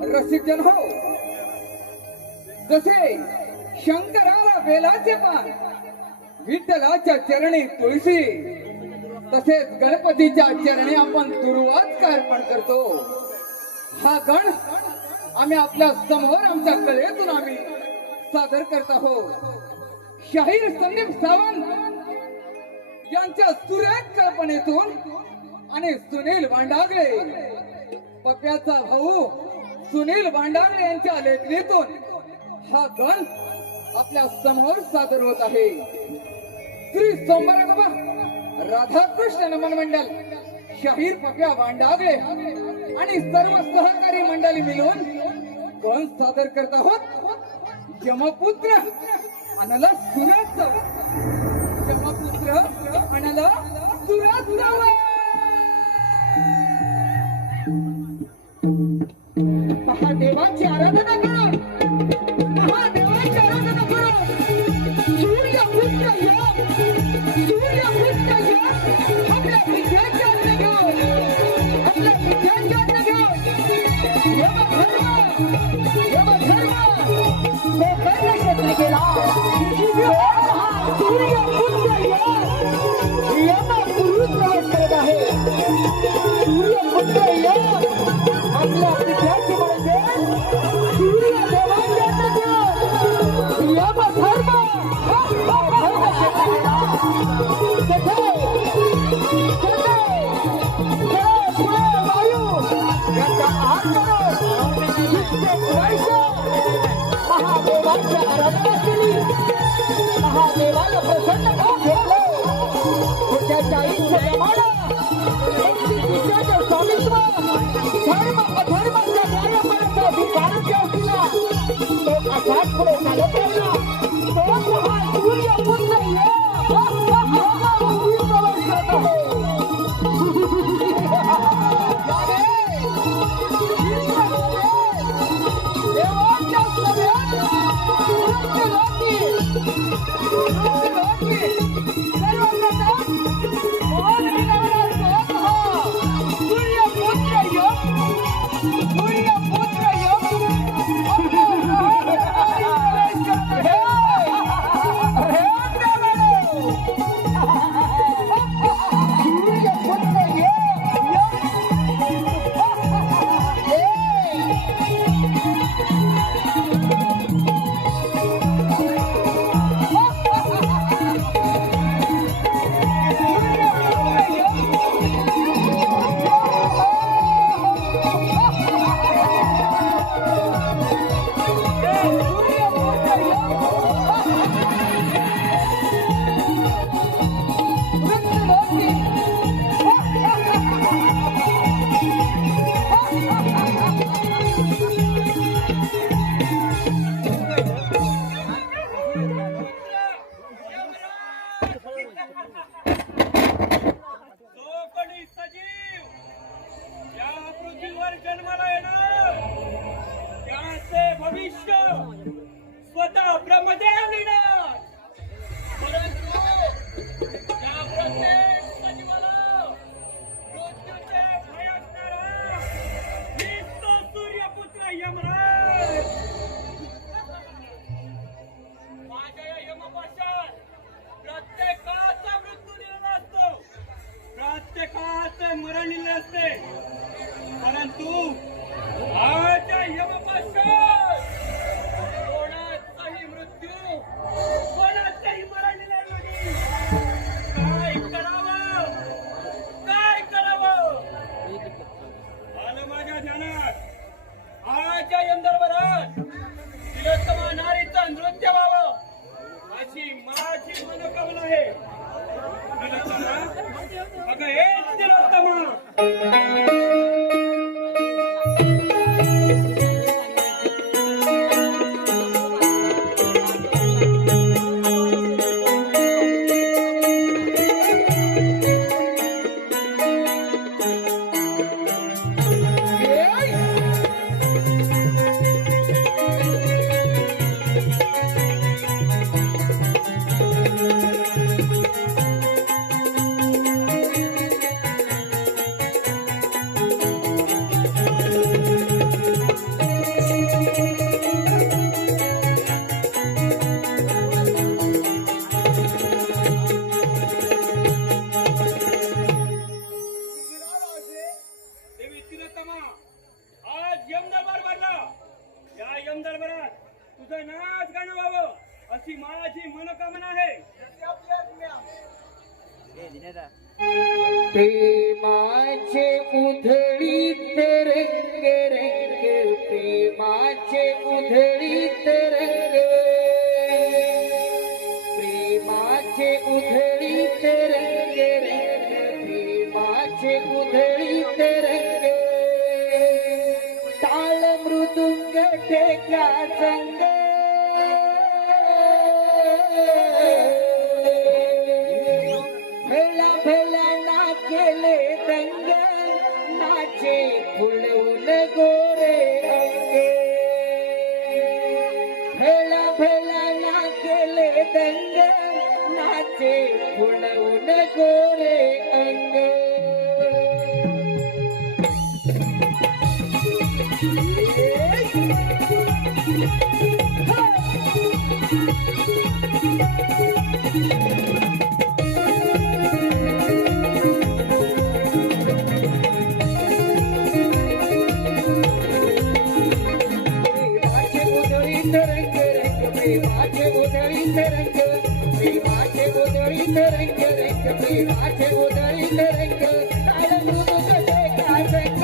रसिकजन हो, जसे शंकराला बेलाचे पान, विठ्ठलाच्या चरणी तुळशी, तसेच गणपतीच्या चरणी आपण तुरुवात अर्पण करतो. हा गण आम्ही आपल्या समोर आमच्या कलेतून आम्ही सादर करत आहोत. शाहीर संदीप सावंत यांच्या सुरेख कल्पनेतून आणि सुनील भांडागळे पप्याचा भाऊ सुनील भांडागळे यांच्या लेखणीतून हा गण आपल्या समोर सादर होत आहे. श्री सोमवारगोबा राधाकृष्ण नमन मंडल, शाहीर पप्या भांडागळे आणि सर्व सहकारी मंडळी मिळून गण सादर करत आहोत. यमपुत्र अनल सुरत, यमपुत्र अनल सुरत. महादेवाची आराधना करा, महादेवाची आराधना करा. सूर्यपुत्र योग, सूर्यपुत्र योग आपल्या विद्याची आज्ञा घेऊन, आपल्या विद्याची आज्ञा घेऊन यमधर्म गोकर्ण क्षेत्र गेला. सूर्यपुत्र योग यमपुरुष प्रवेश करत आहे. सूर्यपुत्र योग आपल्या विद्याची म्हणजे सूर्यदेवाची आज्ञा घेऊन यमधर्म गोकर्ण क्षेत्र गेला. वायू यांचा आहार करून महादेवाच्या आराधना केली. महादेवाला प्रसन्न करून घेतलं. त्याच्या इच्छेप्रमाणे स्वामित्व धर्म अधर्माच्या न्यायापर्यंत अधिकार ठेवला. तो असाच पुढे चालत राहिला. तो हा सूर्यपुत्र प्रवेश करत आहे. देवाच्या सभेत सूर्यपुत्र योग, सूर्यपुत्र योग स्वतः ब्रह्मदेव लिहिणार. परंतु या प्रत्येक सजीवाला मृत्यूचे भय असणारा हीच तो सूर्यपुत्र यमराज. माझ्या या यमपाशात प्रत्येकाचा मृत्यू दिलेला असतो, प्रत्येकाचे मरण दिले असते. परंतु माझ्या यमपाशात कोणाचाही मृत्यू, कोणाचाही मरण दिलेलं नाही. काय करावं, काय करावं आलं माझ्या ध्यानात. आज या यमदरबारात तिलोत्तमा नारीचं नृत्य व्हावं अशी माझी मनोकामना आहे. तिलोत्तमा, अगं हे तिलोत्तमा, तुझं नाच गाणं व्हावं अशी माझी मनोकामना आहे. प्रेमाचे उधळीत रंग रंग, प्रेमाचे उधळीत रंग, प्रेमाचे उधळीत रंग रंग, प्रेमाचे उधळीत रंग, टाळ मृदुंग ठेका संग, भला भला ना केले दंग, नाचे फुलवून गोरे अंग, भला भला ना केले दंग, नाचे फुलवून गोरे अंग. प्रेमाचे उधळीत रंग, प्रेमाचे उधळीत रंग रंग, प्रेमाचे उधळीत रंग, टाळ मृदुंग ठेका संग,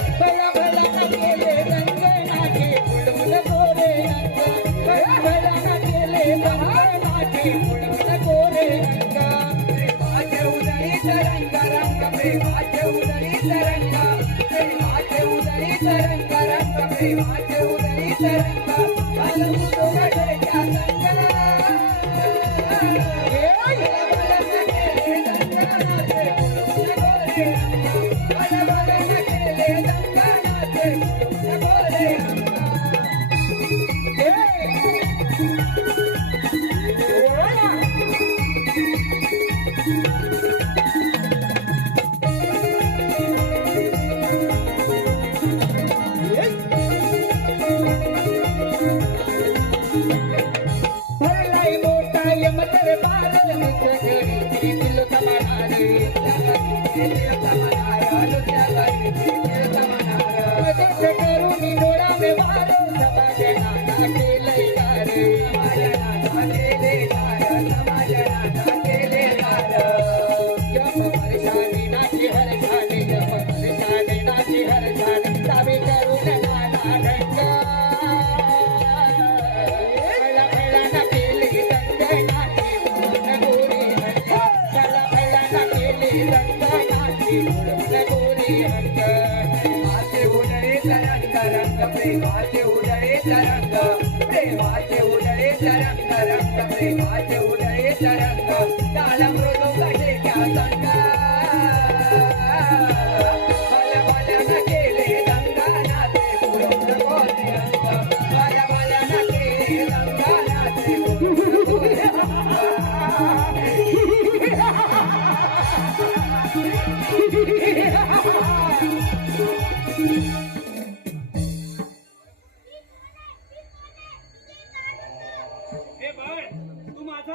भला भला ना केले रंग, नाचे फुलवून गोरे अंग, भला भला ना केले रंग, नाचे फुलवून गोरे अंग. प्रेमाचे उधळीत रंग रंग, प्रेमाचे उधळीत रंग, प्रेमाचे उधळीत रंग रंग, प्रेमाचे उधळीत रंग, टाळ मृदुंग ठेका संग, भला भला ना केले रंग, नाचे फुलवून गोरे अंग, भला भला ना केले रंग, नाचे फुलवून गोरे अंग. भरलाय मोठा यमदर बार, नुसतं घरी दिल कमानार, दिल कमानार, नुसतं घरी दिल कमानार, मदत करून डोळा वार, समाजनाचा केलंय गार, समाजनाचा केले गार, समाजनाचा केले गार. यम परशानी नाची हरशानी, यम परशानी नाची हरशानी, सावी करून नाना ढंग, भला भला ना केले रंग, नाची फुलवून गोरे अंग, भला भला ना केले रंग, नाची फुलवून गोरे अंग. प्रेमाचे उधळीत रंग रंग, प्रेमाचे उधळीत रंग, प्रेमाचे उधळीत रंग रंग, प्रेमाचे उधळीत रंग, टाळ मृदुंग ठेका संग, भला भला ना केले रंग, नाचे फुलवून गोरे अंग, भला भला ना केले रंग, नाचे फुलवून गोरे हे बाळ, तू माझा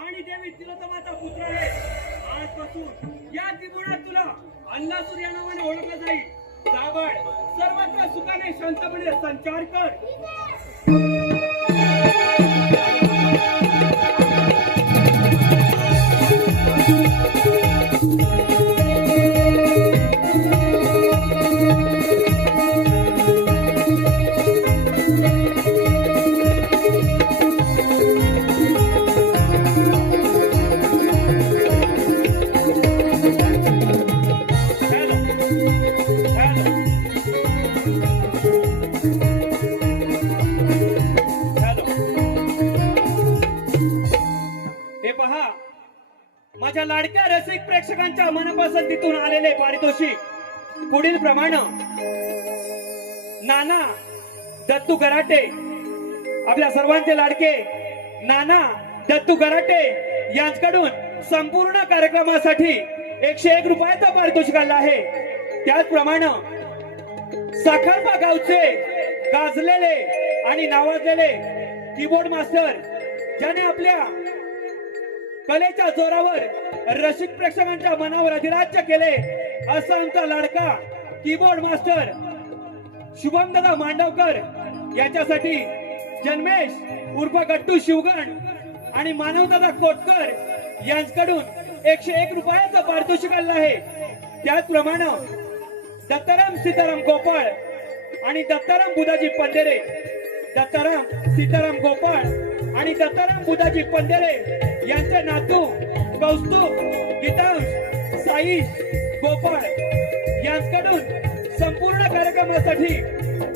आणि देवी तिलोत्तमाचा पुत्र आहे. आजपासून या त्रिपुरात तुला अन्नासूर या नावाने ओळखलं जाईल. जावळ सर्वत्र सुखाने शांतपणे संचार कर. माझ्या लाडक्या रसिक प्रेक्षकांच्या मनपसंतीतून आलेले पारितोषिक पुढील प्रमाणे नाना दत्तू गराटे, आपल्या सर्वांचे लाडके नाना दत्तू गराटे यांच्याकडून संपूर्ण कार्यक्रमासाठी 101 रुपयाचा पारितोषिक आला आहे. त्याचप्रमाणे साखरपा गावचे गाजलेले आणि नावाजलेले कीबोर्ड मास्टर ज्याने आपल्या कलेच्या जोरावर रसिक प्रेक्षकांच्या मनावर अधिराज्य केले असा आमचा लाडका कीबोर्ड मास्टर शुभम दादा मांडवकर याच्यासाठी जन्मेश उर्फ गट्टू शिवगण आणि मानवदादा कोटकर यांच्याकडून 101 रुपयाचं पारितोषिक आलं आहे. त्याचप्रमाणे दत्ताराम सीताराम गोपाळ आणि दत्ताराम बुधाजी पंधेरे, दत्ताराम सीताराम गोपाळ आणि दत्ताराम बुधाजी पंधेरे यांचे नातू कौस्तुभ, गीतांश, साईश गोपाळ यांच्याकडून संपूर्ण कार्यक्रमासाठी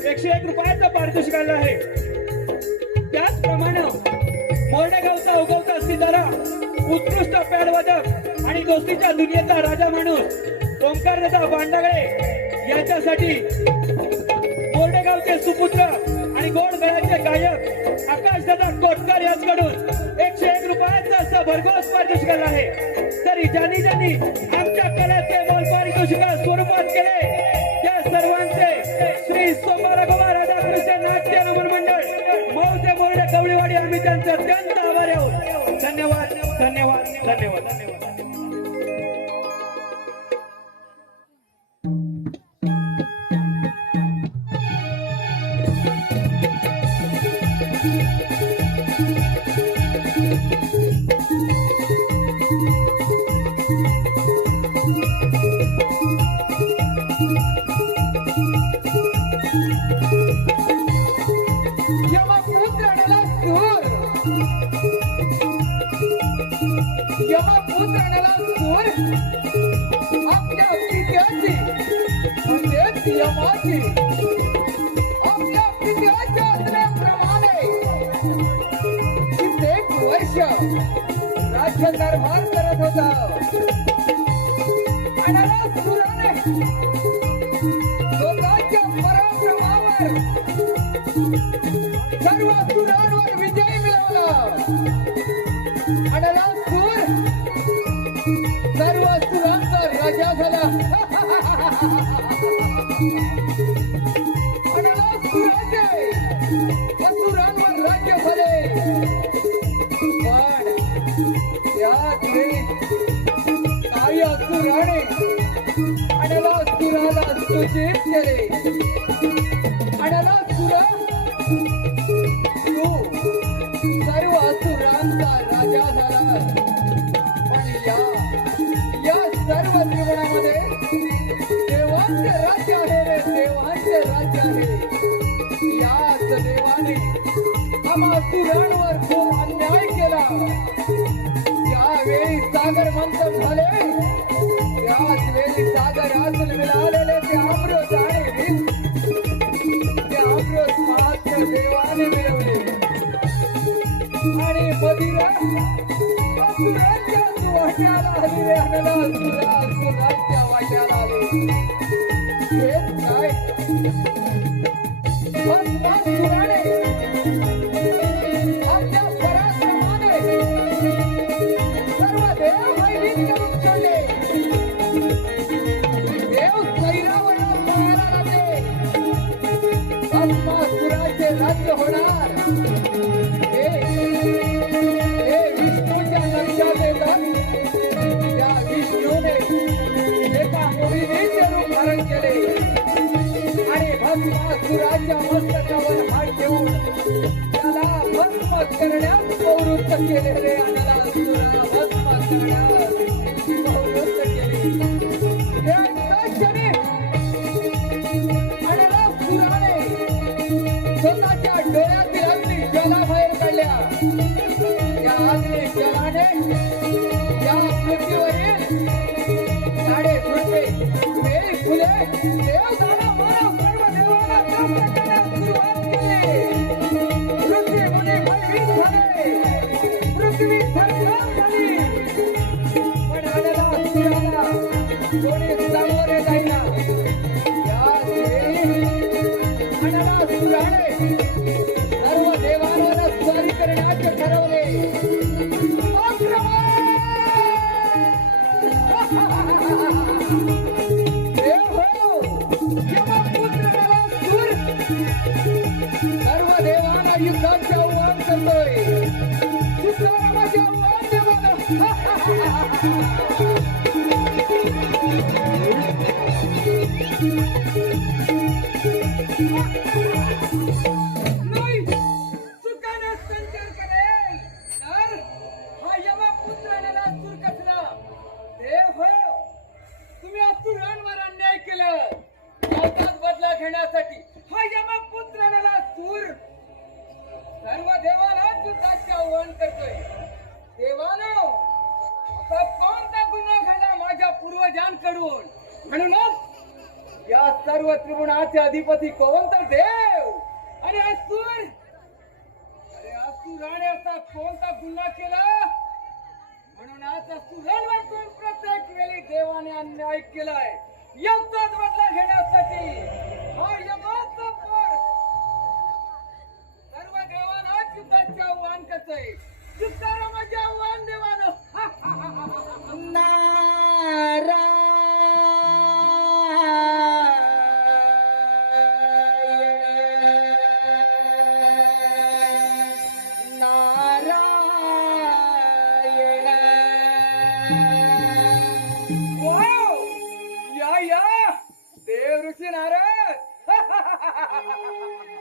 101 रुपयाचं पारितोषिक आलं आहे. त्याचप्रमाणे मोरडेगावचा उगवता सितारा, उत्कृष्ट पॅडवादक आणि दोस्तीच्या दुनियेचा राजा माणूस ओंकारदादा बांडागळे यांच्यासाठी मोरडेगावचे सुपुत्र आणि गोड गळ्याचे गायक आकाशदादा कोटकर यांच्याकडून 101 रुपयाचं असं भरघोस पारितोषिक आलं आहे. तरी ज्यांनी ज्यांनी आमच्या कलेचे मोल पारितोषिक स्वरूपात केले त्या सर्वांचे श्री सोमाराघोबा राधाकृष्ण नाट्य नमन मंडळ मौजे मोरडे कवळीवाडी आम्ही त्यांचे अत्यंत आभारी आहोत. धन्यवाद धन्यवाद धन्यवाद धन्यवाद. यमपुत्राला सूर आपल्या पित्याची म्हणजेच यमाची आपल्या पित्याच्या असल्याप्रमाणे कित्येक वर्ष राज्यकारभार करत होता. आणि सुराने स्वतःच्या पराक्रमावर सर्व सुरांवर विजय मिळवला. आणि सर्व सुरांचा राजा झाला. सुरांवर राज्य झाले. पण त्याच वेळी काही असुराने अनला सुराला सूचित केले. अनला सुरा तू सर्व असुरांचा राजा झाला. या सर्व त्रिगुणामध्ये देवांचे राज्य आहे रे, देवांचे राज्य आहे. याच देवाने आम्हा सुरांवर खूप अन्याय केला. ज्यावेळी सागर मंथन झाले त्याच वेळी सागर आतून मिळालेले ते अमृत आणि विष ते अमृत मात्र देवाने मिळवले. आणि मदिरा असुरांच्या वाट्याला आली रे. अनला असुरांच्या वाट्याला आली. हेच काय सुराने आपल्या पराक्रमाने सर्व देव भयभीत करून सोडले. देव सैरावरला पळायला लागले. भस्मासुराचे राज्य होणार हे विष्णूच्या लक्षात येतात. त्या विष्णूने एका मोहिमेचे रूप धारण केले आणि भस्मासुराच्या मस्तकावर हात ठेवून त्याला भस्म करण्यास प्रवृत्त केले रे. अनलासुराला भस्म करण्यास प्रवृत्त केले. त्याच क्षणी अनलासुराने स्वतःच्या डोळ्यातील अग्नी जलाबाहेर काढल्या. त्या अग्नी जलाने या पृथ्वीवरील झाडे झुडपे वेळी फुले देवदाना मानव सर्व देवाला प्राप्त करण्यास सुरुवात केली. पृथ्वी मुनी भयभीत झाले. पृथ्वी थरथर झाली. पण अनलासुराला कोणी सामोरे जाईना. याच वेळी अनलासुराने सर्व देवांवर स्वारी करण्याचे ठरवले. सर्व देवांना युद्धाचे आव्हान करतोय. तुकारामाचे आव्हान देवाला. नाही, चुकाने संचार करेल तर हा यमपुत्र नरासूर कसला देव हो. तुम्ही असुरांवर अन्याय केलं, याचाच बदला घेण्यासाठी हा यमपुत्र नरासूर सर्व देवाला युद्धाचे आव्हान करतोय. देवानो, असा कोणता गुन्हा घडला माझ्या पूर्वजांकडून? म्हणूनच या सर्व त्रिगुणाचे अधिपती कोण तर देव आणि असुर. अरे असुराने असा कोणता गुन्हा केला म्हणून आज असुरांवर कोण प्रत्येक वेळी देवाने अन्याय केलाय, याचाच बदला घेण्यासाठी हा यमाचा पोर सर्व देवांना युद्धाचे आव्हान करतोय. युद्धाला माझे आव्हान देवानं. देव ऋषी नारद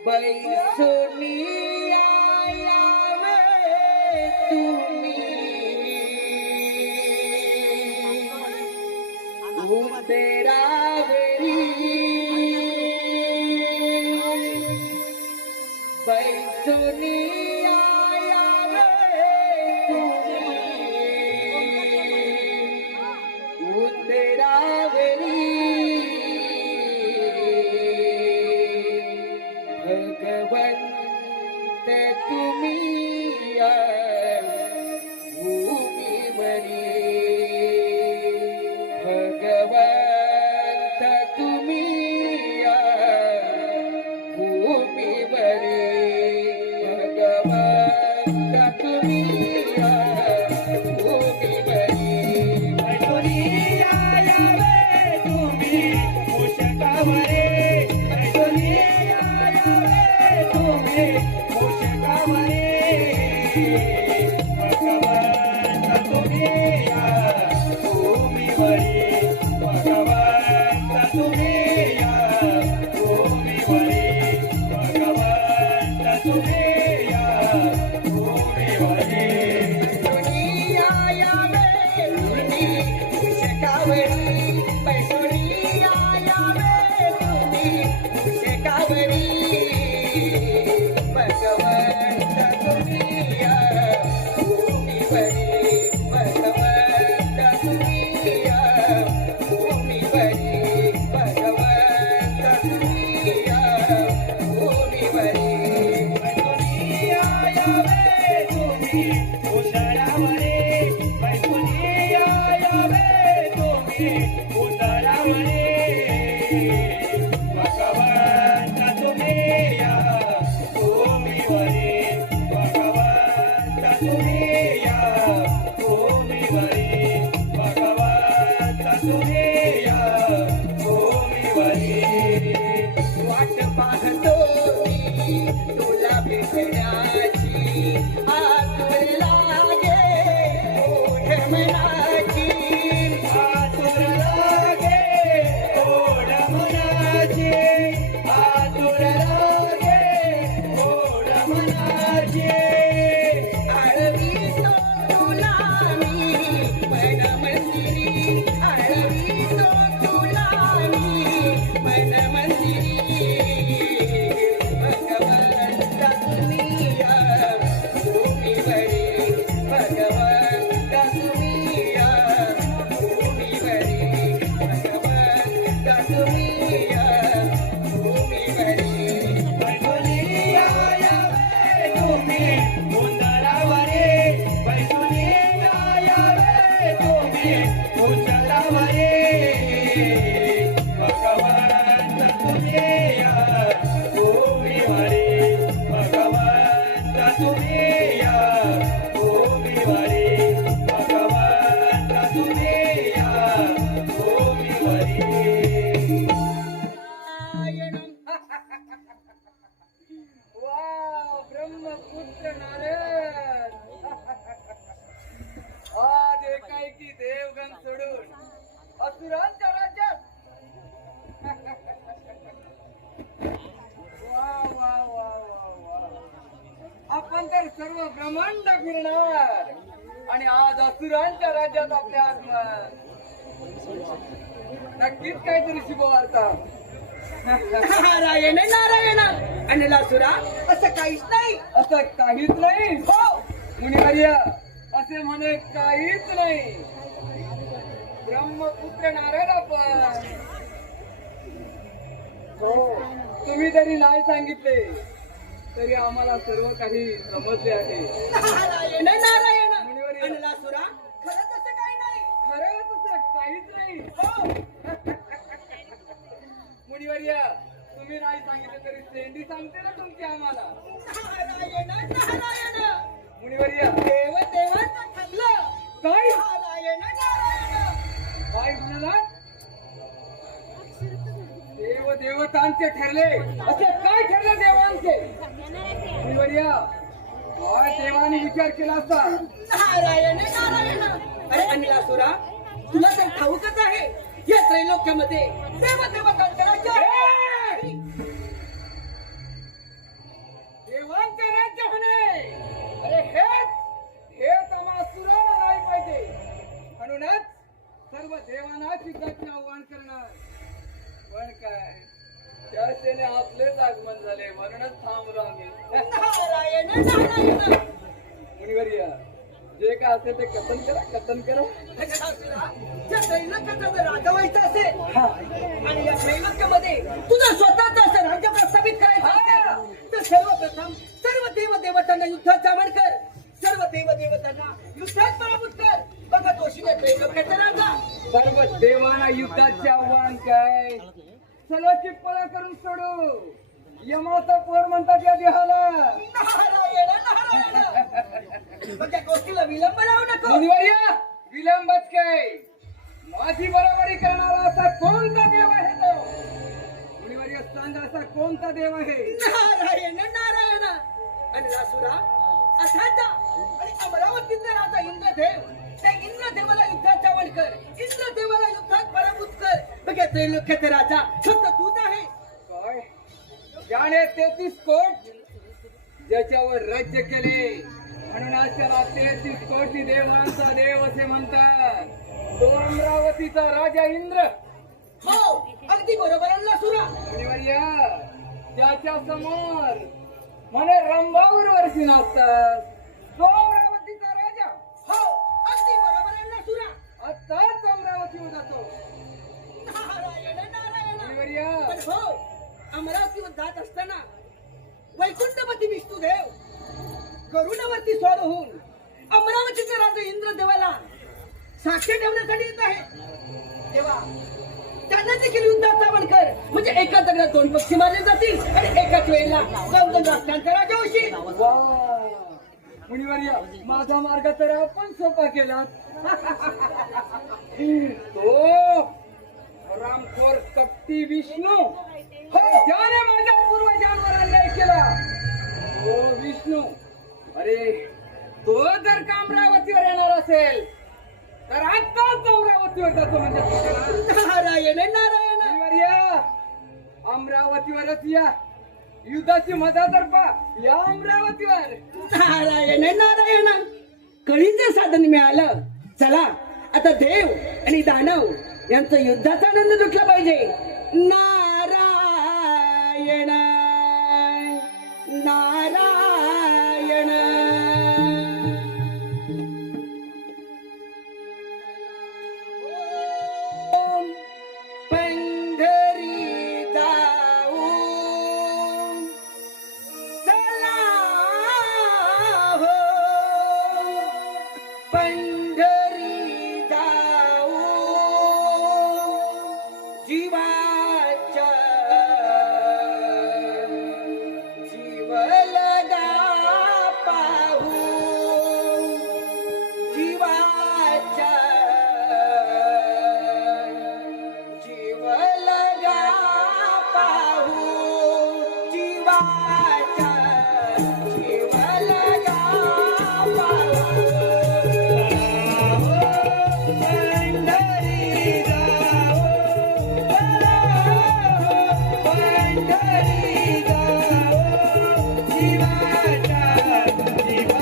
बैसोनिया तेरावरी बैसोनिया भगवंत तुम्ही भूमीवरी, भगवंत तुम्ही भूमीवरी, भगवंत तुम्ही भूमीवरी. ऐश्वर्या यावे तुम्ही मूषकावरे, ऐश्वर्या यावे तुम्ही मूषकावरे. भगवंत तुम्ही या भूमीवरी, भगवंत तुम्ही या भूमीवरी, भगवंत तुम्ही या भूमीवरी. दुनिया यावे तुम्ही मूषकावरी, बैसोनिया यावे तुम्ही मूषकावरी, भगवंत तुम्ही भूमीवरी, भगवंत तुम्ही भूमीवरी, भगवंत तुम्ही भूमीवरी. ऐश्वर्या यावे तुम्ही उतरावरे, ऐश्वर्या यावे तुम्ही उतरावरे. भगवंत तुम्ही या भूमीवरी, भगवंत तुम्ही या भूमीवरी, भगवंत तुम्ही या भूमीवरी. वाट पाहतो मी तुला भेटण्याची, आतुर लागे ओढ मनाची, आतुर लागे ओढ मनाची, आतुर लागे ओढ मनाची. आळवीतो तुला मी मन मंदिरी, आळवीतो तुला मी मन मंदिरी, भगवंत तुम्ही भूमीवरी, भगवंत तुम्ही भूमीवरी, भगवंत तुम्ही भूमीवरी. बैसोनिया यावे तुम्ही उंदरावरे, बैसोनिया यावे तुम्ही उंदरावरे. भगवंत तुम्ही या भूमीवरी, भगवंत तुम्ही या भूमीवरी, भगवंत तुम्ही या भूमीवरी. वा ब्रह्मपुत्र नारद, आज एकाएकी देवगण सोडून असुरांच्या राज्यात सर्व ब्रह्मांड फिरणार आणि आज असुरांच्या राज्यात आपल्या आगमन. नक्कीच काहीतरी शुभ वार्ता. नारायण नारायण अनलासुरा असं काहीच नाही. असं काहीच नाही. हो मुनिवर्य, असे म्हणे काहीच नाही. ब्रह्मपुत्र नारायण आपण. हो, तुम्ही जरी नाही सांगितले तरी आम्हाला सर्व काही समजले आहे. नारायण नारायण मुनिवर्य. अनलासुरा खरं तसं काही नाही. खरं तसं काहीच नाही. हो मुनिवर्य, तुम्ही नाही सांगितले तरी सेंडी सांगते ना तुमची आम्हाला. नारायण नारायण मुनिवर्य, देव देवाचं ठरलं. काय नारायण नारायण काय म्हणाला? देव देवतांचे ठरले. असे काय ठरले देवांचे? मुनिवर्य, काय देवाने विचार केला असता? नारायण नारायण अरे अनलासुरा तुला तर ठाऊकच आहे या त्रैलोक्यामध्ये देव देवतांचं राज्य आहे. देवांचे राज्य होणे, अरे हेच आम्हा असुराला नाही पाहिजे. म्हणूनच सर्व देवांना युद्धाचे आव्हान करणार. पण काय, त्याने आपलेच आगमन झाले म्हणूनच थांबलो आम्ही. नारायण नारायण मुनिवर्य, जे काय असेल ते कथन करा, कथन करा. त्या त्रैलोक्याचा जर राजा व्हायचा असेल आणि या त्रैलोक्यामध्ये तुझं स्वतःच असं राज्य प्रस्थापित करायचं असेल तर सर्वप्रथम सर्व देव देवतांना युद्धात जामण कर. सर्व देव देवतांना युद्धात पराभूत कर. बघा तोशीने त्रैलोक्याचा राजा. सर्व देवांना युद्धाचे आव्हान काय? सर्वांची पळा करून सोडू. यमाचा पोर म्हणतात या देहाला. नारायण नारायण मग त्या गोष्टीला विलंब लावू नको. मुनिवर्य, विलंबच काय? माझी बरोबरी करणारा असा कोणता देव आहे तो? मुनिवर्य, सांगा असा कोणता देव आहे? नारायण नारायण अनलासुरा असाचा आणि अमरावतीचा राजा इंद्रदेव त्या इंद्रदेवाला युद्धात जावण कर. इंद्रदेवाला युद्धात पराभूत कर. बघा त्रैलोक्याचा राजा फक्त तूच आहे. काय? ज्याने 33 कोट ज्याच्यावर राज्य केले म्हणून आज त्याला 33 कोटी देवांचा देव असे म्हणतात. तो अमरावतीचा राजा इंद्र. हो अगदी बरोबर अनलासुरा. मुनिवर्य, त्याच्या समोर म्हणे रंभावर वर्षी नाचतात. तो अमरावतीचा राजा. हो अगदी बरोबर अनलासुरा. आताच अमरावतीवर जातो. नारायण नारायण मुनिवर्य, पण हो अमरावतीवर जात असताना वैकुंठपती विष्णुदेव गरुडावरती स्वार होऊन अमरावतीचे राजा इंद्रदेवाला साक्ष ठेवण्यासाठी येत आहे. तेव्हा त्यांना देखील युद्धात जावण कर. म्हणजे एका दगडात 2 पक्षी मारले जातील आणि एकाच वेळेला 2 राष्ट्रांचा राजा होशील. वा मुनिवर्य, माझा मार्ग तर आपण सोपा केला. तो रामखोर कपटी विष्णू, ज्याने माझ्या पूर्वजांवर अन्याय केला, तो विष्णू. अरे तो जर का अमरावतीवर येणार असेल तर आत्ताच अमरावतीवर जातो. म्हणजे नारायण नारायण मुनिवर्य, अमरावतीवरच या. युद्धाची मजा तर पा या अमरावतीवर. नारायण नारायण कळीचं साधन मिळालं. चला आता देव आणि दानव यांचा युद्धाचा आनंद लुटला पाहिजे. नारायण नारायण ओम पंढरी जाऊ चला हो पंढरी जाऊ जीवाच्या जीव लगा पाहू जीवाच्या जीव लगा पाहू जीवाच्या जीव लगा पाहू पंढरी जाऊ पंढरी जाऊ जीवाच्या जीव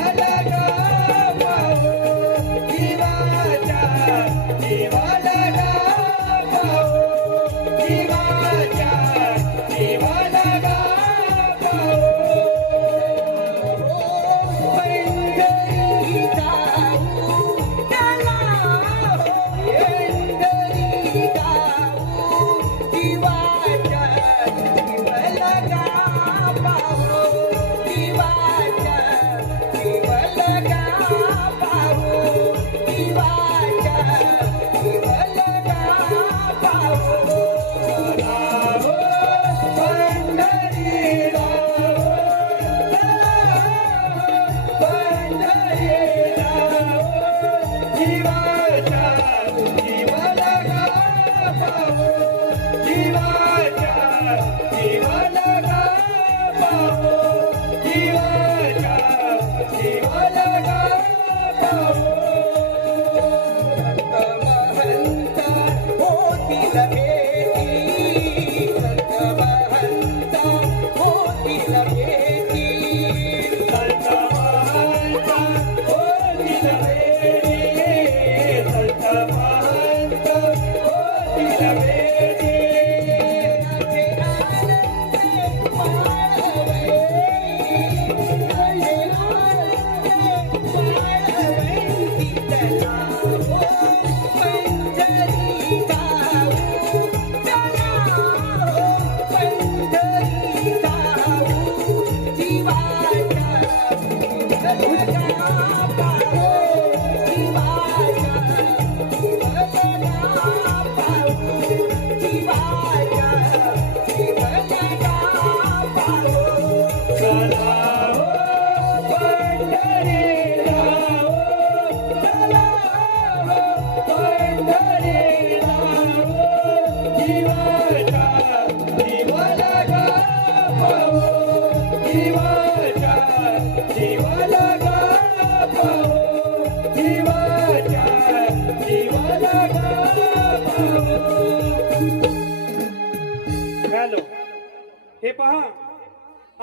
हे पहा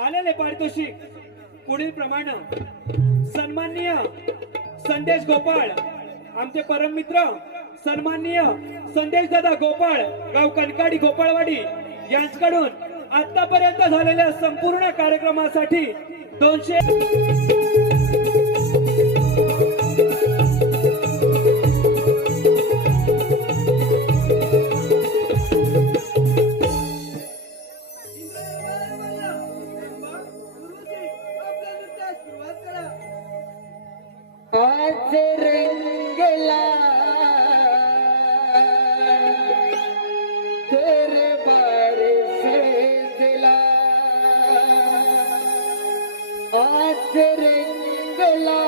आलेले पारितोषिक पुढील प्रमाणे सन्माननीय संदेश गोपाळ आमचे परम मित्र सन्माननीय संदेश दादा गोपाळ गाव कनकाडी गोपाळवाडी यांच्याकडून आतापर्यंत झालेल्या संपूर्ण कार्यक्रमासाठी 200 आज रंगला तेरे बारे से दिला आज रंगला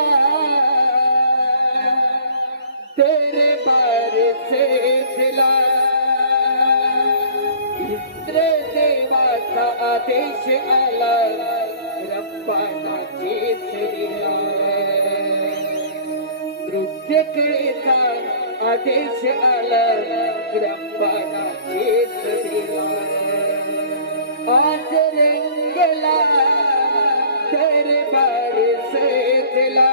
तेरे बारे से दिला इंद्र देवाचा आदेश आला रब्बाना चेत दिला नृत्यकलेचा आदेश आला रब्बाना चेत दिला आज रंगला तेरे बारे से दिला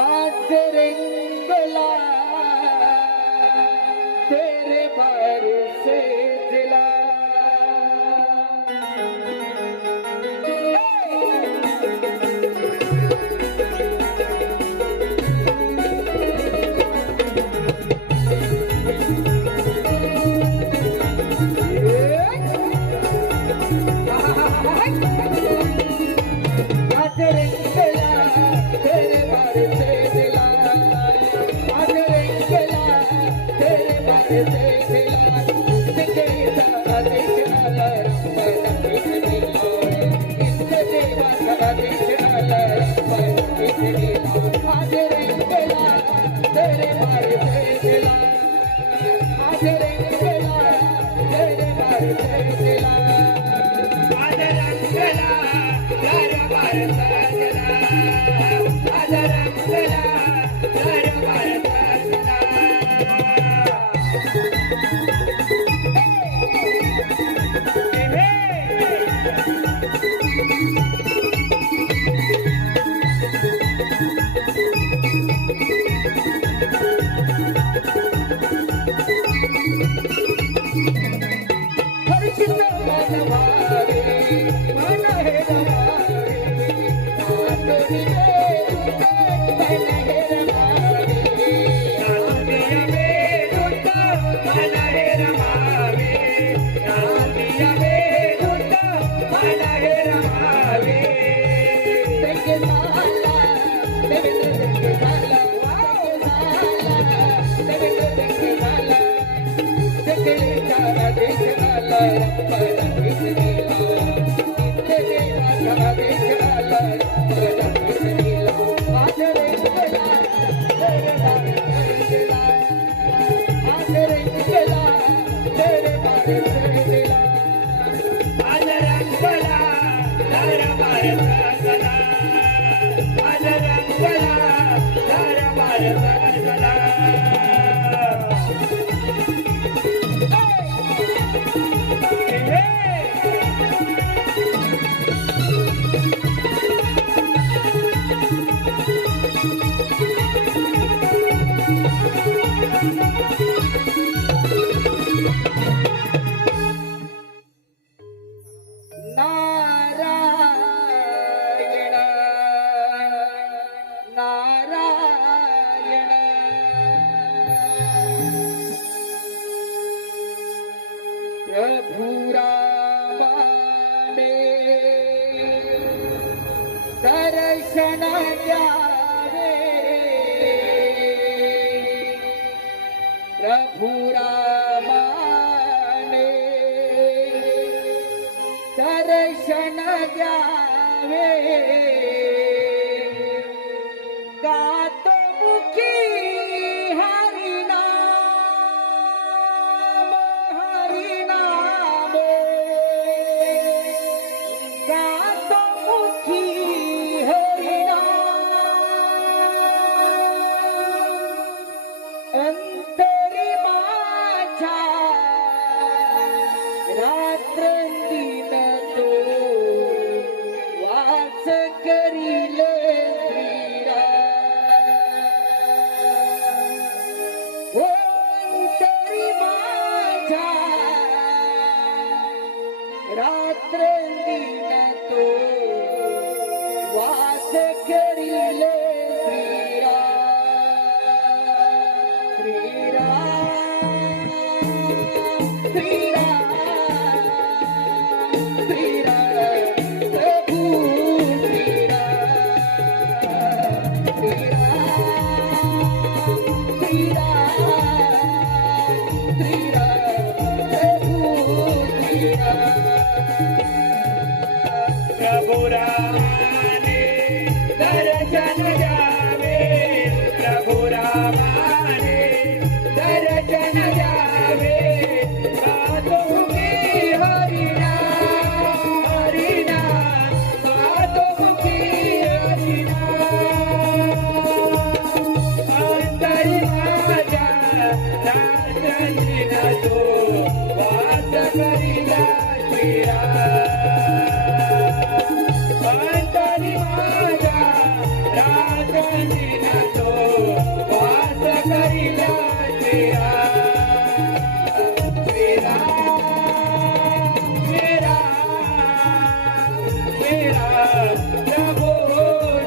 आज रंगला तेरे बारे से दिला आज रंगला तेरे बारे से दिला आज रंगला तेरे बारे से दिला तेरा आदेश आला रब्बाना चेत दिला इंद्र देवाचा आदेश आला रब्बाना चेत दिला आज रंगला तेरे बारे से दिला आज रंगला तेरे बारे से दिला आज रंगला दरबार सजना आज रंगला दरबार सजना हर्षित मन भावे मन हे रमावे आतुरी मन हे रमावे आतिया मे दुत मन हे रमावे आतिया मे दुत मन हे रमावे संगे साला देवेंद्र संगे साला देवेंद्र संगे साला सकलेचा आदेश आला रब्बाना चेत दिला इंद्र देवाचा आदेश आला रब्बाना चेत दिला आज रंगला तेरे बारे से दिला आज रंगला तेरे बारे से दिला आज रंगला दरबार सजना आज रंगला दरबार सजना नारायण नारायण प्रभु रामाने दर्शन द्यावे प्रभु रामाने दर्शन द्यावे गात मुखी हरिनाम हरिनाम गात मुखी हरिनाम अंतरी माझ्या रात्रंदिन तो वास करील श्रीराम. अंतरी माझ्या रात्रंदिन तो वास करील श्रीराम. श्रीराम प्रभु प्रभु रामाने दर्शन द्यावे, प्रभु रामाने दर्शन द्यावे. गातो मुखी हरिनाम, हरिनाम गातो मुखी हरिनाम. अंतरी माझ्या रात्रंदिन तो वास करीला श्रीराम. अंतरी माझ्या रात्रंदिन तो वास करीला श्रीराम. श्रीराम श्रीराम प्रभु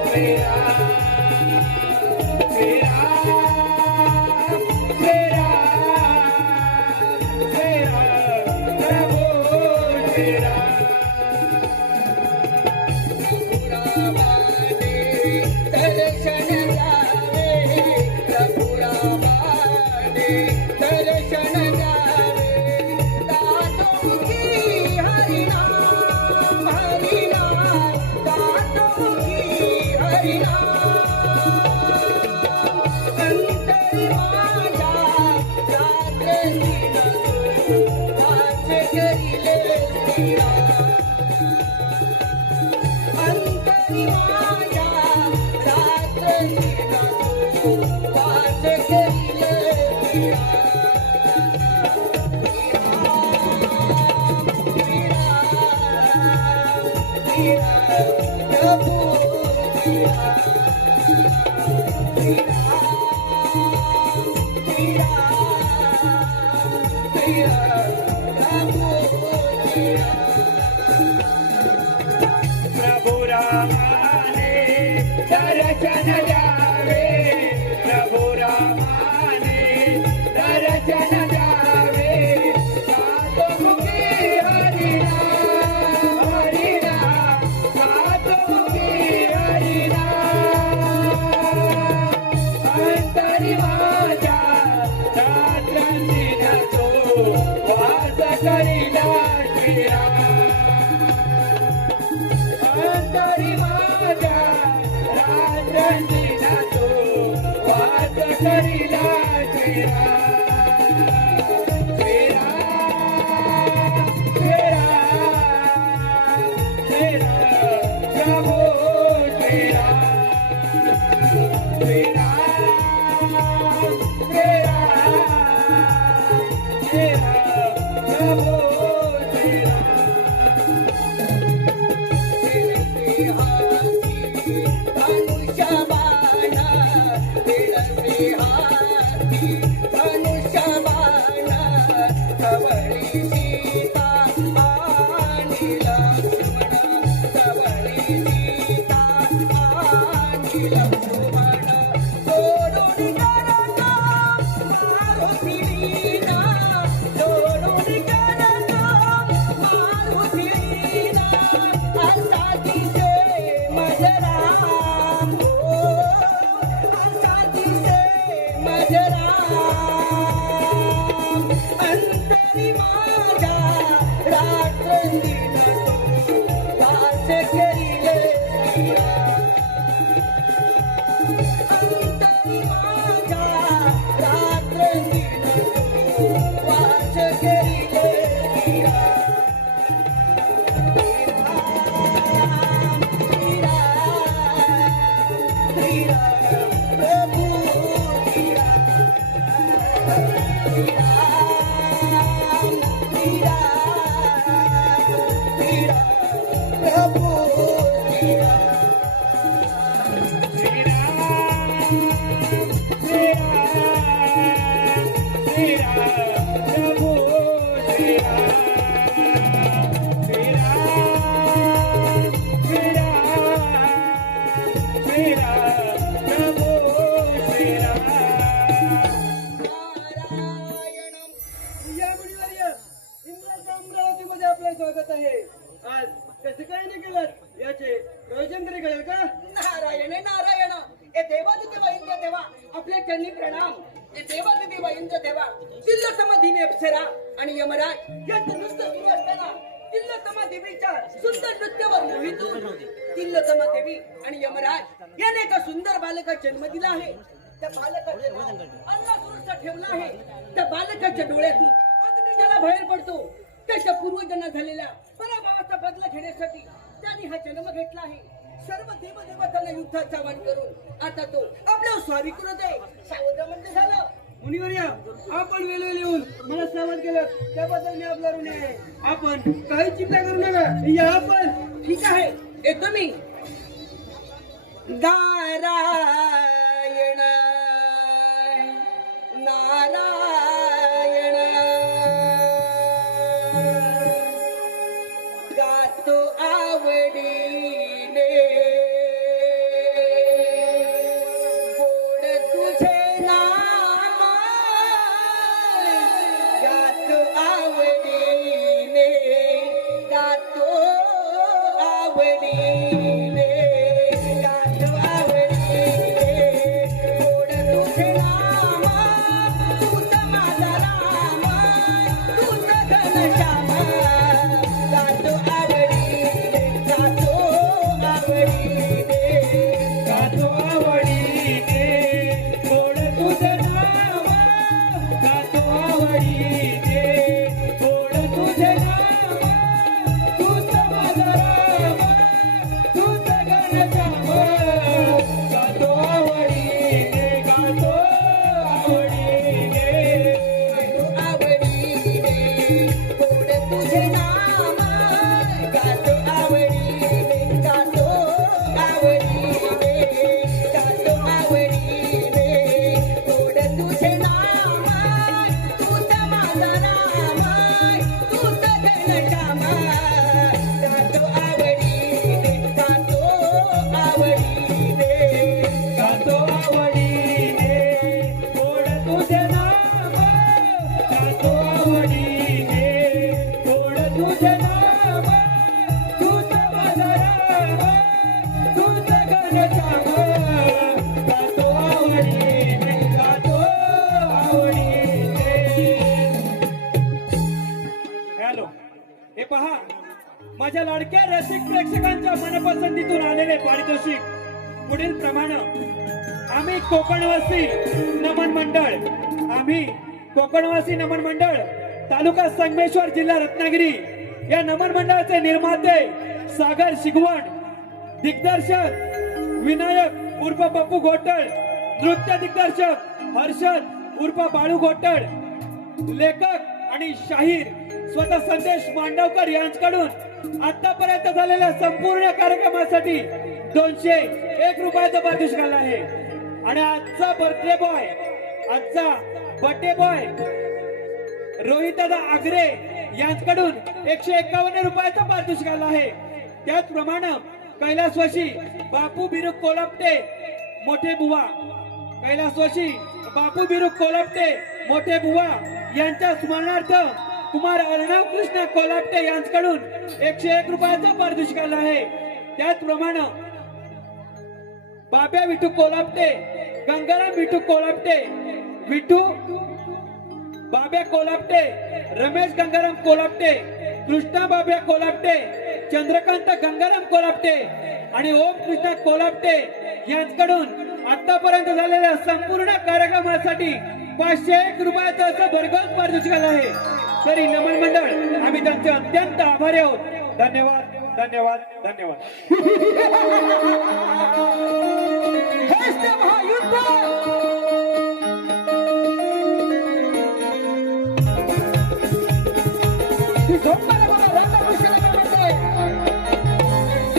श्रीराम. श्रीराम श्रीराम श्रीराम प्रभु श्रीराम. दर्शन द्यावे, प्रभु रामाने दर्शन द्यावे. गातो मुखी हरिनाम, हरिनाम गातो मुखी हरिनाम. अंतरी माझ्या रात्रंदिन तो वास करीले श्रीराम. अंतरी माझ्या रात्रंदिन तो वास करीले श्रीराम. प्रभु प्रभु रामाने दर्शन द्यावे, प्रभु रामाने दर्शन द्यावे. गातो मुखी हरिनाम, हरिनाम गातो मुखी हरिनाम. अंतरी माझ्या रात्रंदिन तो वास करीला श्रीराम. अंतरी माझ्या रात्रंदिन तो वास करीला श्रीराम. श्रीराम श्रीराम श्रीराम प्रभु श्रीराम. श्रीराम श्रीराम श्रीराम प्रभु श्रीराम. धनुष्यबाणा विळसे हाती, धनुष्यबाणा कवळी सीता आणि लक्ष्मण, कवळी सीता आणि लक्ष्मण. सोडून करतो मारुती लीला, सोडून करतो मारुती लीला. असा दिसे मजराम, असा दिसे मजराम. अंतरी माझ्या रात्रंदिन तो वास करीले श्रीराम. अंतरी माझ्या रात्रंदिन तो वास करीले श्रीराम. प्रभु श्रीराम. आपलं स्वागत आहे. आज कसं काय नाही केलं याचे प्रयोजन तरी कळेल का? नारायण नारायण हे देवादिदेव इंद्र देवा आपल्या चरणी प्रणाम. हे देवादिदेव इंद्र देवा तिल्लोत्तम दिव्य अप्सरा आणि यमराज यांचं नृत्य सुरू असताना तिल्लोत्तम देवीच्या सुंदर नृत्यावर मोहित होऊन तिल्लोत्तम देवी आणि यमराज याने एका सुंदर बालकाचा जन्म दिला आहे. त्या बालकाचे नाव अन्नासुरचा ठेवला आहे. त्या बालकाच्या डोळ्यातून अग्नी ज्याला बाहेर पडतो त्याच्या पूर्वजांना झालेल्या पराभवाचा बदला घेण्यासाठी त्यांनी हा जन्म घेतला आहे. सर्व देवदेवतांना युद्धाचा वन करून आता तो आपल्या स्वारी करत आहे. सावध म्हणजे झालं. मुनिवर्या, आपण वेळोवेळी येऊन मला सावध केलं त्याबद्दल मी आपला ऋणी आहे. आपण काही चिंता करू नका. या आपण. ठीक आहे येतो मी. नारायण नारायण गातो आवडीने गोड तुझे नाम गातो आवडीने गातो आवडीने गातो आवडीने गोड तुझे नाम तूच माझा राम तूच घनश्याम गातो आवडीने गातो आवडीने गातो आवडीने गोड तुझं नाम गातो आवडीने गोड तुझं नाम तूच माझा राम तूच घनश्याम गातो आवडीने गातो आवडीने गोड तुझे नाम गातो आवडीने गातो आवडीने गातो आवडीने गोड तुझे नाम तूच माझा राम तूच घनश्याम गातो आवडीने गातो आवडीने गातो आवडीने गोड तुझं नाम गातो आवडीने गोड तुझं नाम तूच माझा राम तूच घनश्याम गातो आवडीने गातो आवडीने. हॅलो, हे पहा माझ्या लाडक्या रसिक प्रेक्षकांच्या मनपसंतीतून आलेले पारितोषिक पुढील प्रमाणे. आम्ही कोकणवासी नमन मंडळ तालुका संगमेश्वर जिल्हा रत्नागिरी या नमन मंडळाचे निर्माते सागर शिगवण, दिग्दर्शक विनायक उर्फ पप्पू घोटळ, नृत्य दिग्दर्शक हर्षद उर्फ बाळू घोटळ, लेखक आणि शाहीर स्वतः संदेश मांडवकर यांच्याकडून आतापर्यंत झालेल्या संपूर्ण कार्यक्रमासाठी 201 रुपयाचं पारितोषिक आलं आहे. आणि आजचा बर्थडे बॉय रोहितदादा आगरे यांच्याकडून 151 रुपयाचं पारितोषिक आलं आहे. त्याचप्रमाणे कैलासवासी बापू बिरुक कोलपटे मोठे बुवा यांच्या स्मरणार्थ कुमार अर्णव कृष्ण कोलपटे यांच्याकडून 101 रुपयाचं पारितोषिक आलं आहे. त्याचप्रमाणे बाब्या विठू कोलपटे, गंगाराम विठू कोलपटे, विठू बाब्या कोलपटे, रमेश गंगाराम कोलपटे, कृष्णा बाब्या कोलपटे, चंद्रकांत गंगाराम कोलपटे आणि ओम कृष्णा कोलपटे यांच्याकडून आतापर्यंत झालेल्या संपूर्ण कार्यक्रमासाठी 501 रुपयाचं असं भरघोस पारितोषिक आलं आहे. तरी नमन मंडळ आम्ही त्यांचे अत्यंत आभारी आहोत. धन्यवाद धन्यवाद धन्यवाद. हेच ते महायुद्ध. ही झोप मला बघा, राधाकृष्णाला म्हणते.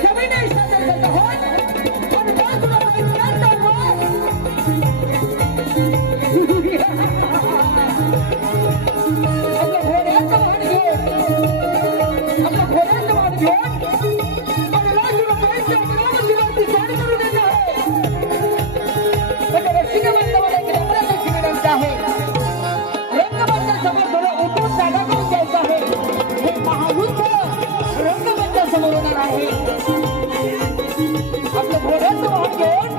जमिनी सादर करत आहोत. पण बाजूला बघितलं तर आपल्या घोड्याचं वाहन घेऊन आणि राजूबाईंच्या अमरावतीवरती स्वारी करून येत आहे. म्हणजे रसिक बांधवाला एक रंगराजाची विनंती आहे. रंगबांधा समोर थोडं उतरून जागा करून द्यायचं आहे. हे महायुद्ध आहे आपलं घोड्याचं वाहन घेऊन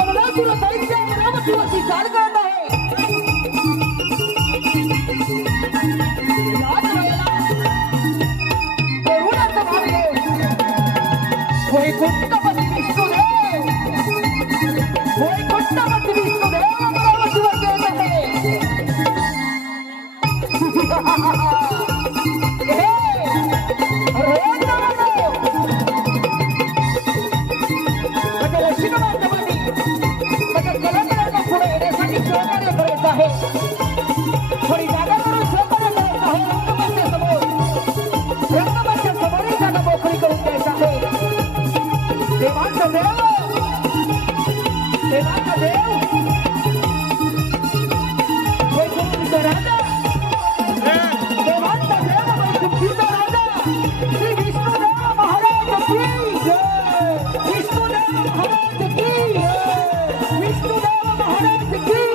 अमरावतीला जायचं अमरावतीवरती चाल करत आहे याच वेळेला करुणाचं भान घेऊन वैकुंठपती विष्णुदेव वैकुंठपती विष्णुदेव अमरावतीवरती येत आहे थोडी जागा करून सहकार्य करायचं आहे रंगमंच समोर समोरही जागा मोकळी करून द्यायचं आहे देवांचा देव वैकुंठीचा राजा देवांचा देव वैकुंठीचा राजा श्री विष्णुदेव महाराज की जय विष्णुदेव महाराज की जय विष्णुदेव महाराज की जय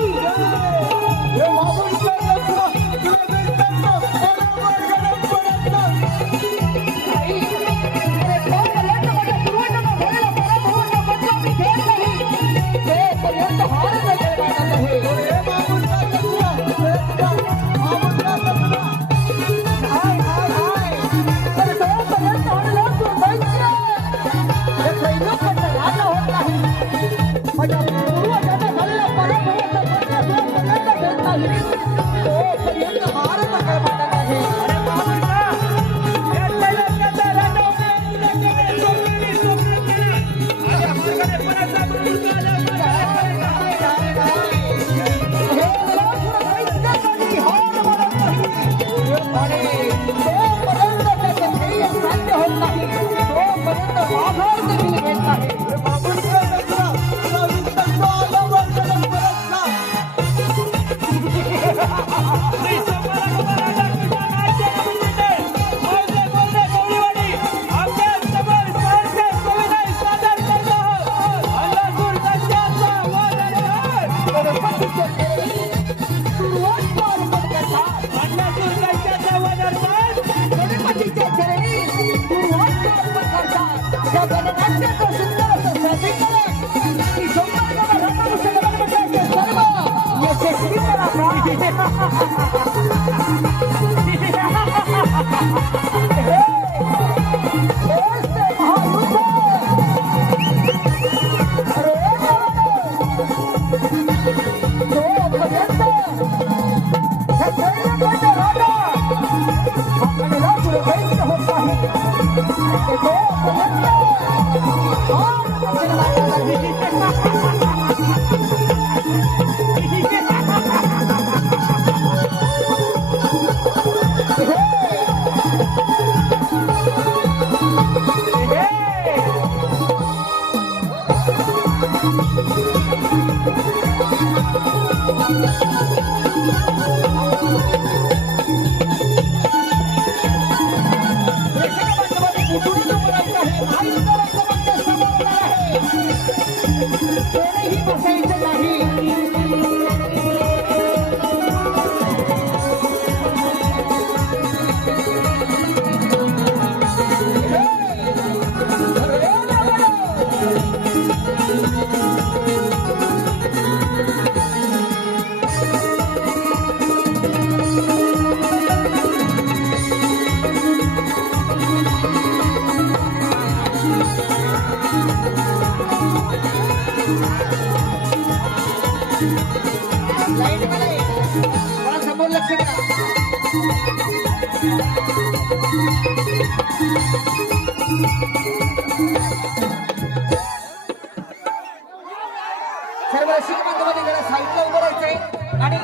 सर्व रसिक बांधवांनी जरा साईडला उभं राहायचंय आणि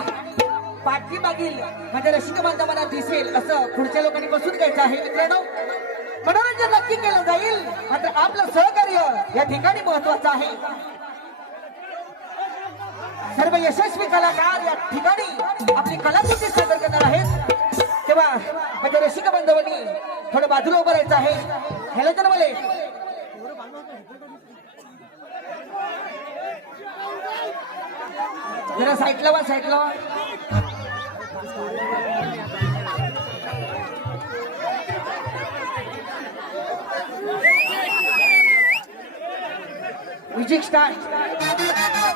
पाठीमागील माझ्या रसिक बांधवांना दिसेल असं पुढच्या लोकांनी बसून घ्यायचं आहे. मित्रांनो, मनोरंजन नक्की केलं जाईल, मात्र आपलं सहकार्य या ठिकाणी महत्वाचं आहे. सर्व यशस्वी कलाकार या ठिकाणी आपली कलाकृती सादर करणार आहेत. तेव्हा माझ्या रसिक बांधवांनी थोडं बाजूला उभं राहायचं आहे. ह्याला तर मला जरा साईडला वा, साईडला वा. म्युझिक स्टार्ट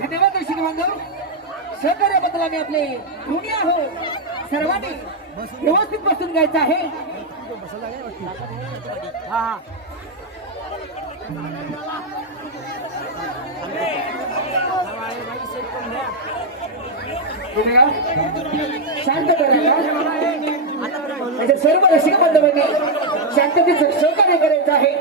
धन्यवाद दर्शक बांधव सहकार्याबद्दल आम्ही आपले ऋणी आहोत सर्वांनी व्यवस्थित बसून घ्यायचं आहे शांत करा सर्व रसिक बांधवांनी शांततेचं सहकार्य करायचं आहे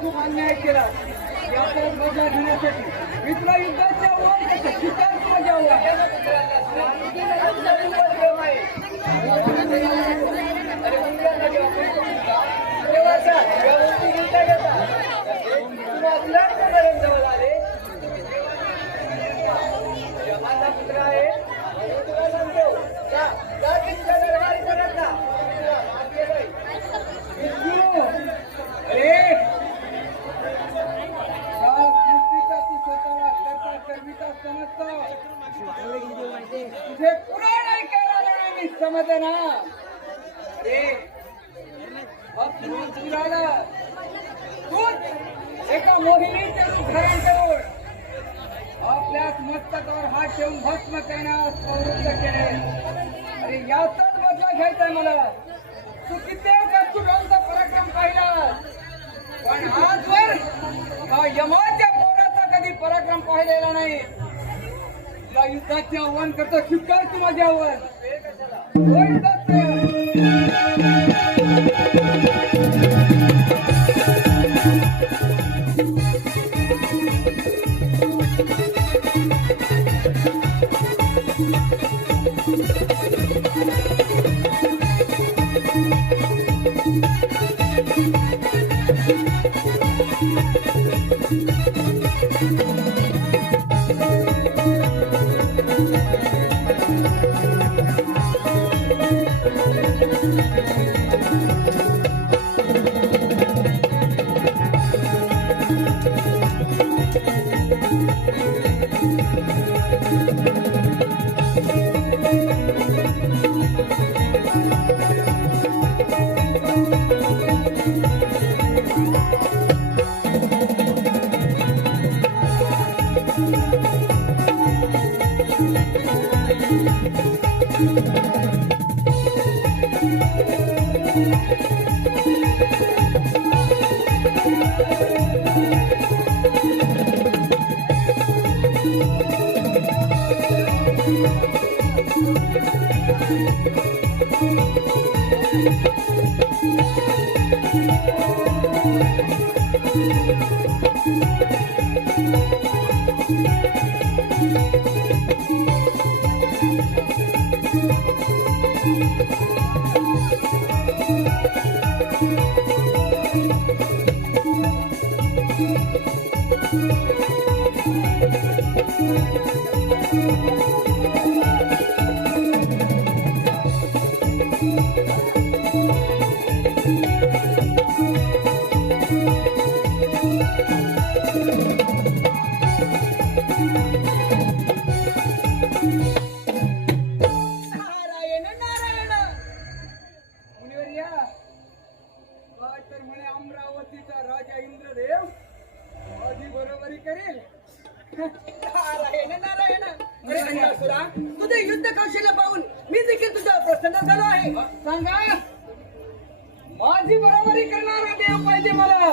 खूप अन्याय केला याचा बदला घेण्यासाठी मित्र युद्धाच्या वर शिकार माझा मित्र आहे तुला सांगतो तुझे पुरा नाही केला मी समजलं ना एका मोहिनीचे धरण ठेवून आपल्याच मस्तकावर हात ठेवून भस्म करण्यास प्रवृत्त केले अरे याचाच बदला घ्यायचाय मला तू कित्येक तुझा पराक्रम पाहिला पण आजवर हा यमाच्या पोराचा कधी पराक्रम पाहिलेला नाही या युद्धाचे आव्हान करतो स्वीकार तू माझे आव्हान काय तर म्हणे अमरावतीचा राजा इंद्रदेव माझी बरोबरी करेल. नारायण नारायण. अरे अंडासुरा, तुझे युद्ध कौशल्य पाहून मी देखील तुझा प्रसन्न झालो आहे. सांगा माझी बरोबरी करणारा देव पाहिजे मला.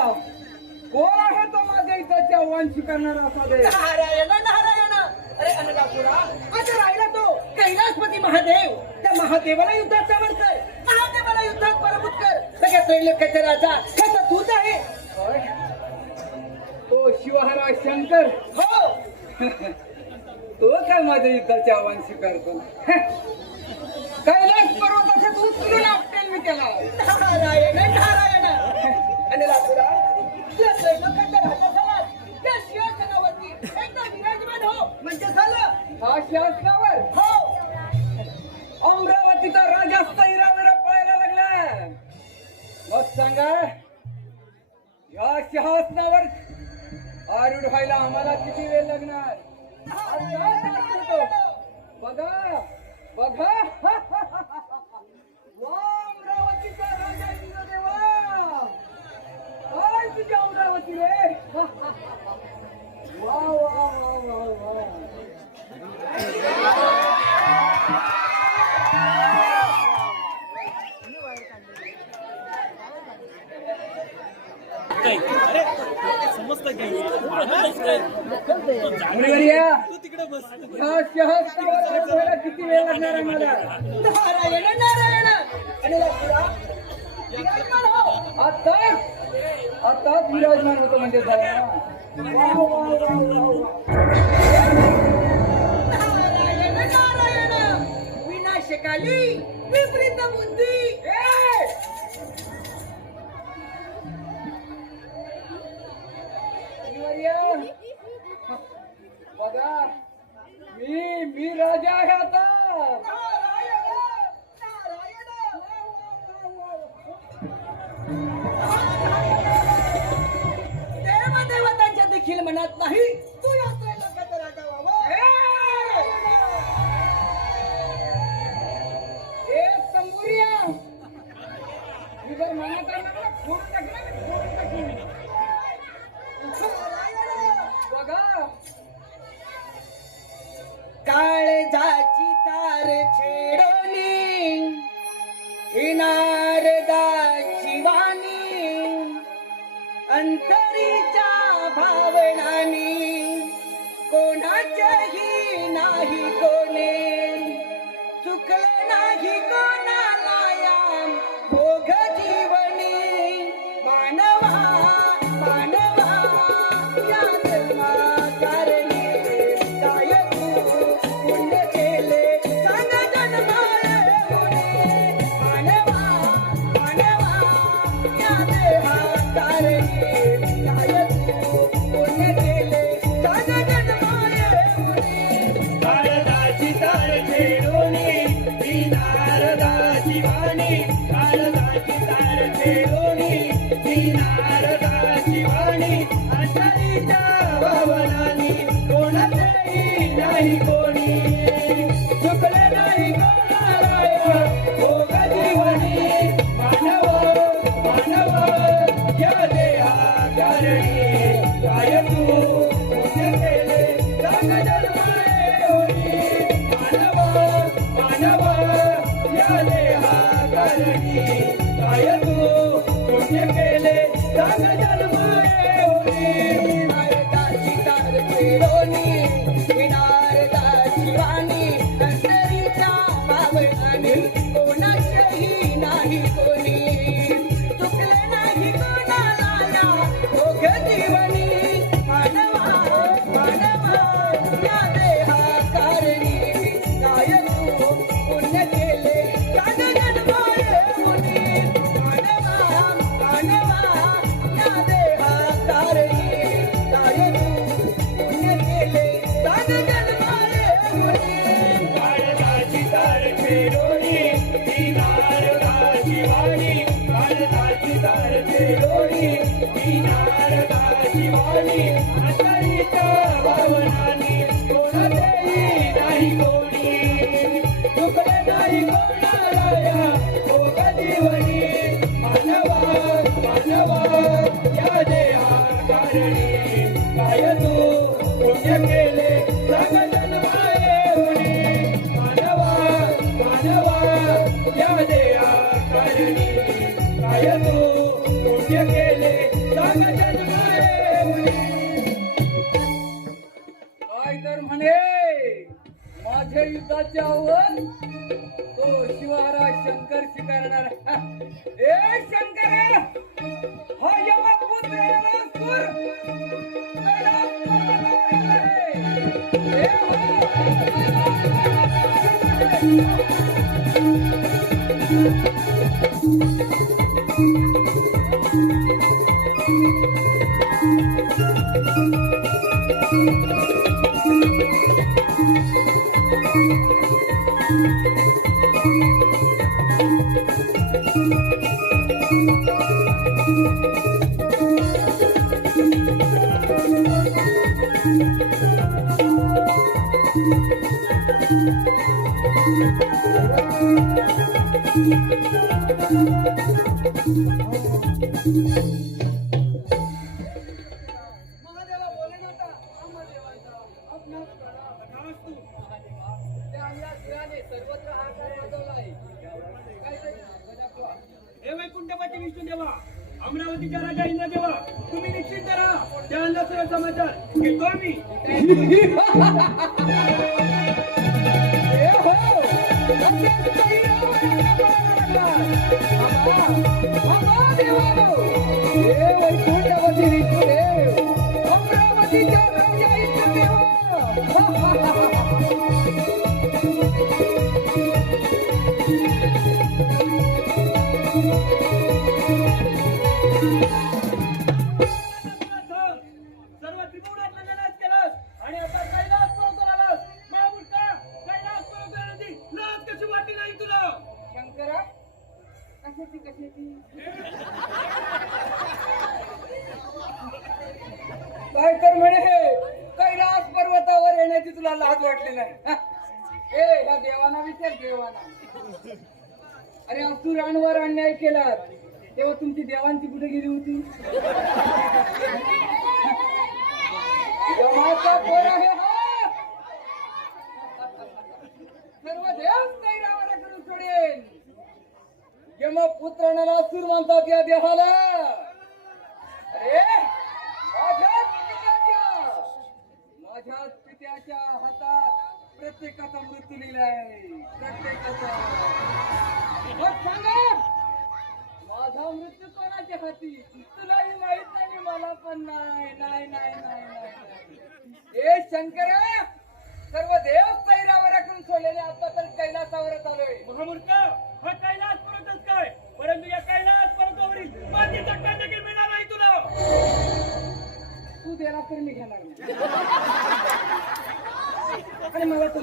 कोण आहे तो माझ्या इथच्या वंश करणारा असा देव? नारायण नारायण. अरे अंडासुरा, आता राहिला तो कैलासपती महादेव. त्या महादेवाला युद्धात समर्थ कर, महादेवाला युद्धात पराभूत कर. सगळ्या त्रैलोक्याचा राजा कसा तूच आहे. होय? तो शिवहरा शंकर हो. तो काय माझ्या युद्धाचे आव्हान स्वीकारतो? कैलास पर्वताच्यात उचलून आपटेल मी त्याला. नारायण नारायण. अंडासुरा, त्या त्रैलोक्याचा राजा झाला त्या सिंहासनावरती एकदा विराजमान हो म्हणजे झालं. हा शासनावर हो. अमरावतीचा राजा सैरावेरा पळायला लागला. मग सांगा या सिंहासनावर आरूढ व्हायला आम्हाला किती वेळ लागणार? बघा बघा वा अमरावतीचा राजा इंद्रदेवा. काय तुझी अमरावती रे. वा वा वा वा वा. मुनिवर्या, ह्या शहरावर आठवायला किती वेळ लागणार आहे मला? नारायण नारायण. अंडासुरा, विराजमान हो. आताच विराजमान होतो म्हणजे झाला. वा वा वा वा वा. नारायण नारायण. विनाशकाली विपरीत बुद्धी. बघा मी राजा आहे आता. नारायण नारायण. देवदेवतांच्या देखील मनात नाही तू या त्रैलोक्याचा राजा व्हावा. ए तंबुरिया, मी जर मनात आहे ना फोडून टाकणार, फोडून टाकणार. बघा काळजाची तार छेडोनी नारदाची वाणी अंतरीच्या भावनानी कोणाच्याही नाही कोणे चुकलं नाही कोणाला या भोग जीवनी मानवा मानवा या जन्माकारणी काय तू पुण्य केले सांग जन्माला मानवा मानवा या देहाकारणी काय तू पुण्य केले सांग जन्माला काळजाची तार छेडोनी ती नारदाची वाणी. काळजाची तार छेडोनी ती नारदाची वाणी अंतरीच्या भावनानी कोणाचेही नाही कोणी चुकले नाही कोणाला या भोग जीवनी मानव मानव या देहाकारणी काय तू पुण्य केले सांग जन्माला मानव मानव या देहाकारणी काय तू पुण्य केले सांग जन्माला. नारदाची तार छेडोनी नारदाची वाणी अंतरीच्या भावनानी कोणाच्याही नाही कोणी चुकले नाही कोणाला या भोग जीवनी मानवा मानवा या देहाकारणी काय तू पुण्य केले सांग जन्माला मुनी मानवा मानवा या देहाकारणी काय तू पुण्य केले सांग जन्माला मुनी काळजाची तार छेडोनी ती नारदाची वाणी. काळजाची तार छेडोनी ती नारदाची वाणी अंतरीच्या भावनानी कोणाचेही नाही कोणी चुकले नाही कोणाला या भोग जीवनी मानवा काय तू पुण्य केले सांग जन्माएवढी. काय तर म्हणे माझ्या युद्धाचे आव्हान तो शिवारा शंकर स्वीकारणार. ए शंकर हा यमपुत्र असुर कैलास पर्वतावर आहे. ए महादेवा बोले नव्हता अम्मदेवांचा आपणास कळा. तथास्तु. त्या अंगाने सर्वत्र हाकार वाजवलाय. काय ते? दाखवा. हे वैकुंठपती विष्णू देवा, अमरावतीच्या राजा इंद्र देवा, तुम्ही निश्चिंत राहा. त्या अन्नासुर समाचार घेतो आम्ही. सर्व त्रिभुवनातला नाश केलास आणि आता कैलास पर्वताला आलास. महामूर्खा, कैलास पर्वतावरती लाज कशी वाटली नाही तुला? शंकरा कशाची काय तर म्हणे कैलास पर्वतावर येण्याची तुला लाज वाटली नाही. ए ह्या देवाना विचार देवाना. अरे असुरांवर अन्याय केला तेव्हा तुमची देवांची कुठे गेली होती? यमाचा पोर आहे हा. सर्व देव कैलावर करून सोडेल. यमपुत्राला असुर म्हणतात या देहाला. अरे माझ्याच पित्याच्या हातात प्रत्येकाचा मृत्यू लिहिलाय. प्रत्येकाचा. मग सांगा माझा मृत्यू कोणाच्या हाती? तुलाही माहित नाही मला पण नाही. नाही नाही नाही नाही. ए शंकर सर्व देव कैलावर करून सोडलेले आता तर कैलासावरच आलोय. महामूर्ख, हा कैलास पर्वतच काय, परंतु या कैलास पर्वतावरील मातीचा कण देखील मिळणार नाही तुला. तू देला तर मी घेणार नाही. आणि मला तर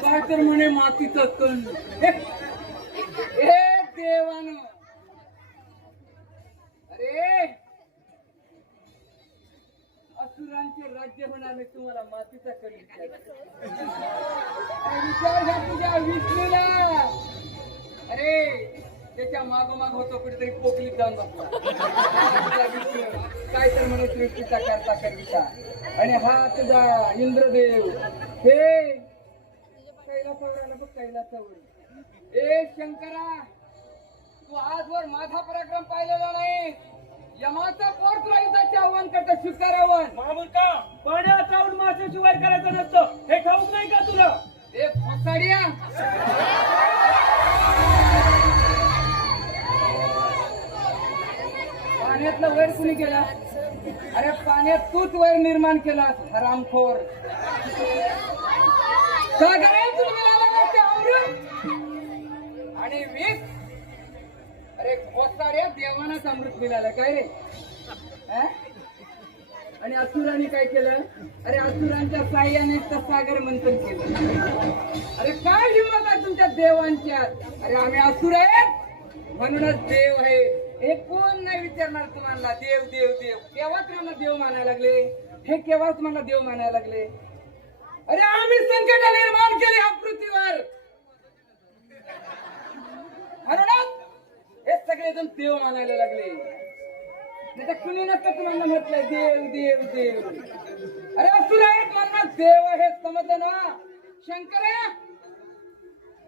काय तर म्हणे मातीचा कण. हे देवान अरे असुरांचे राज्य होणार नाही तुम्हाला मातीचा कण विचार. अरे विचार घ्या तुझ्या विष्णूला. अरे त्याच्या मागोमाग होतो कुठेतरी पोकलीत जाऊन बसला विष्णू. काय तर म्हणे सृष्टीचा करता कविता. आणि हा तुझा इंद्रदेव हे कैलासावर आला बघ कैलासावर. ए शंकरा तू आजवर माझा पराक्रम पाहिलेला नाही. यमाचा पोर तुला युद्धाचे आव्हान करता स्वीकारावं. महामूर्खा, पाण्यात राहून मासे शिवाय करायचं नसतं हे ठाऊक नाही का तुला? ए फसाडिया पाण्यातलं वैर कुणी केला? अरे पाण्यात तूच वैर निर्माण केला हरामखोर. सागरात मिळाला नाही ते अमृत आणि वीस. अरे फसाड्या देवानाच अमृत मिळालं काय रे? आणि असुरांनी काय केलं? अरे असुरांच्या साह्यानेच तर सागर मंथन केलं. अरे काय हिंमत आहे तुमच्या देवांच्यात? अरे आम्ही असुर आहेत म्हणूनच देव आहे हे कोण नाही विचारणार तुम्हाला. देव देव देव केव्हा तुम्हाला देव मानायला लागले? हे केव्हा तुम्हाला देव मानायला लागले? अरे आम्ही संकट निर्माण केली ह्या पृथ्वीवर म्हणूनच हे सगळेजण देव मानायला लागले. नाही तर कुणी नसतं तुम्हाला म्हटलंय देव देव देव. अरे असुर आहेत म्हणून देव हे समजलं ना? शंकर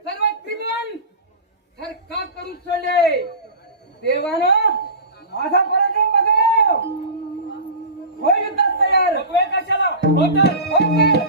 सर्व त्रिभुवन तर का करून सोडले देवानं माझा पराक्रम बघा होय युद्धात तयार बघूया कशाला होतं होय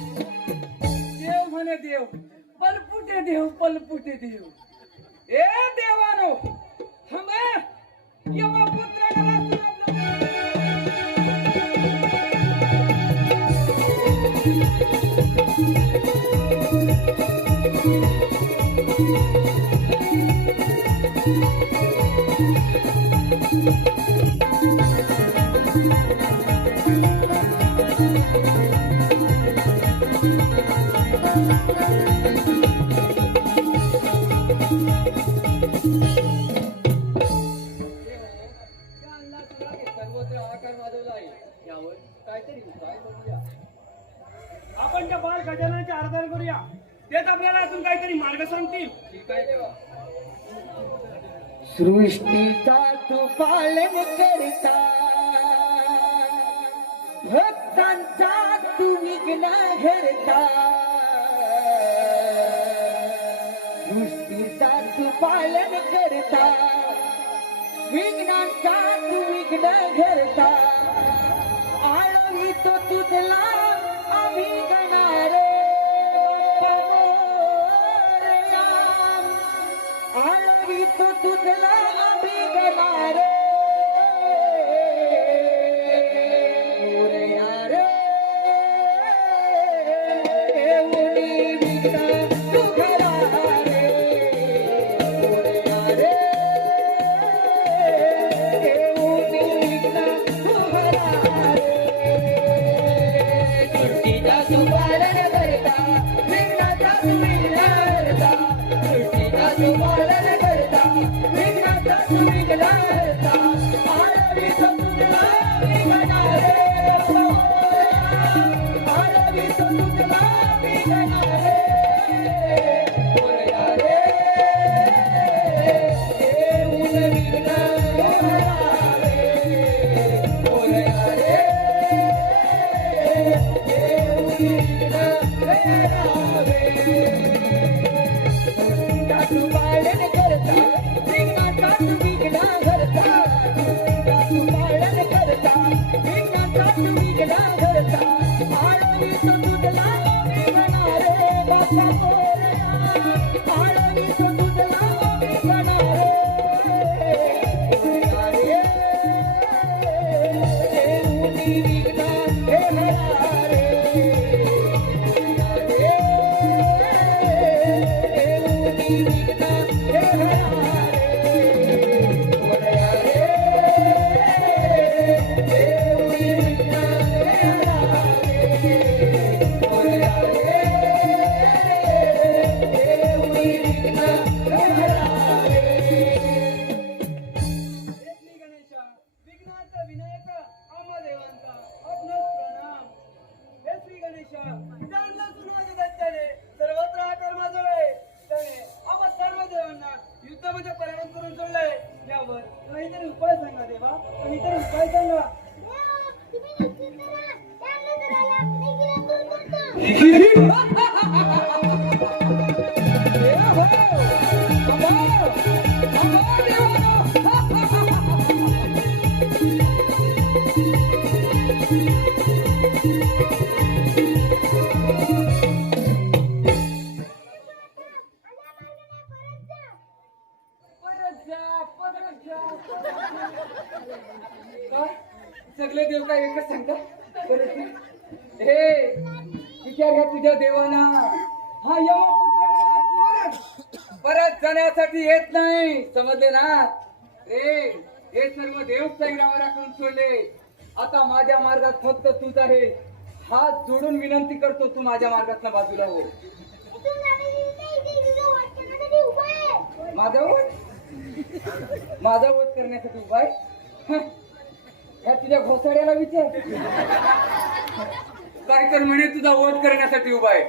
देव म्हणे देव पलपुटे देव पलपुटे देव ए देवानो थांबा यमा पुत्राला सर्वत्र आकार वाजवला आहे यावर काहीतरी उपाय बघूया. आपण त्या बाल गजाननाचे आराधना करूया तेच आपल्याला अजून काहीतरी मार्ग सांगतील ठीक आहे देवा. सृष्टीचा तू पालन करता भक्तांचा तू विघ्न हरता सृष्टीचा तू पालन करता विघ्नांचा तू विघ्न हरता आळवी तो तुझला आम्ही गणार आळवी तो तुझला आम्ही गणार युद्धामध्ये पराभूत करून सोडलंय यावर काहीतरी उपाय सांगा देवा, काहीतरी उपाय सांगा. सगळे देव काय एकच सांगतात परत हे विचार घ्या तुझ्या देवाना. हा यमपुत्र परत जाण्यासाठी येत नाही, समजले ना रे. हे सर्व देव सैरावर करून सोडले. आता माझ्या मार्गात फक्त तूच आहे. हात जोडून विनंती करतो, तू माझ्या मार्गात बाजूला हो. माझा वध करण्यासाठी उपाय ह्या तुझ्या घोसाड्याला विचार. काय कर म्हणे तुझा वध करण्यासाठी उभा आहे.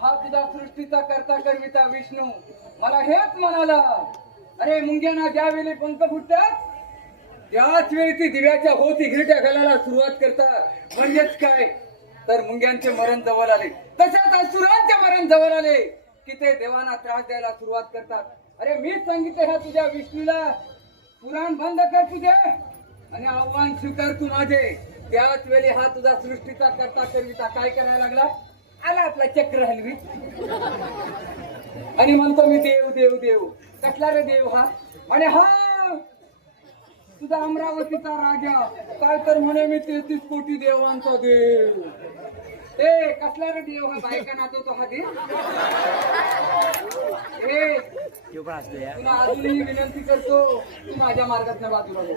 हा तुझा सृष्टीचा करता करविता विष्णू मला हेच म्हणाला. अरे मुंग्यांना ज्या वेळी पंख फुटतात त्याच वेळी ती दिव्याच्या भोवती घिरट्या घालायला सुरुवात करतात. म्हणजेच काय तर मुंग्यांचे मरण जवळ आले, तशाच असुरांचे मरण जवळ आले की ते देवांना त्रास द्यायला सुरुवात करतात. अरे मीच सांगितलं ह्या तुझ्या विष्णूला पुराण बंद कर तुझे आणि आव्हान स्वीकार तू माझे. त्याच वेळी हा तुझा सृष्टीचा करता करविता काय करायला लागला. आला आपला चक्र हलवी आणि म्हणतो मी देव देव देव. कसला रे देव हा. आणि हा तुझा अमरावतीचा राजा काय तर म्हणे मी 33 कोटी देवांचा देव. कसला रे देव हा. बायका नाचवतो हा देव. तुला अजूनही विनंती करतो, तू माझ्या मार्गात बाजूला हो.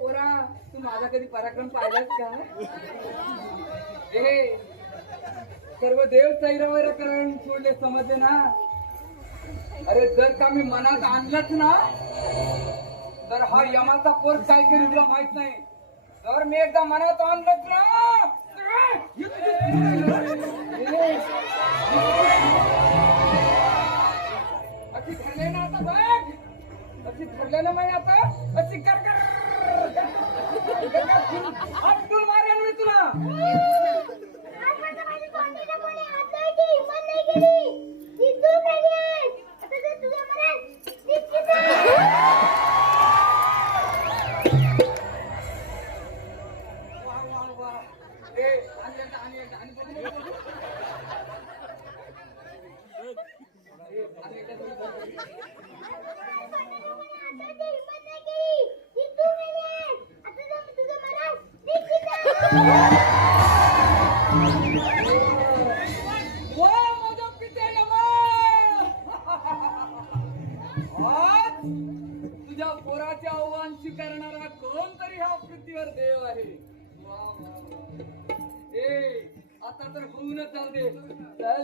पोरा तू माझा कधी पराक्रम पाहिलास का. सर्व देव सैरावर करून सोडले, समजले ना. अरे जर का मी मनात आणलंच ना तर हा यमाचा पोर काय करेल तुला माहित नाही. जर मी एकदा मनात आणलंच ना अशी ठरले ना आता बघ. अशी ठरले ना मी आता अशी कर हातून मारेन मी तुला. तुझ्या पोराचे आव्हान स्वीकारणारा कोणतरी ह्या पृथ्वीवर देव आहे. आता तर होऊनच जाऊ दे. चल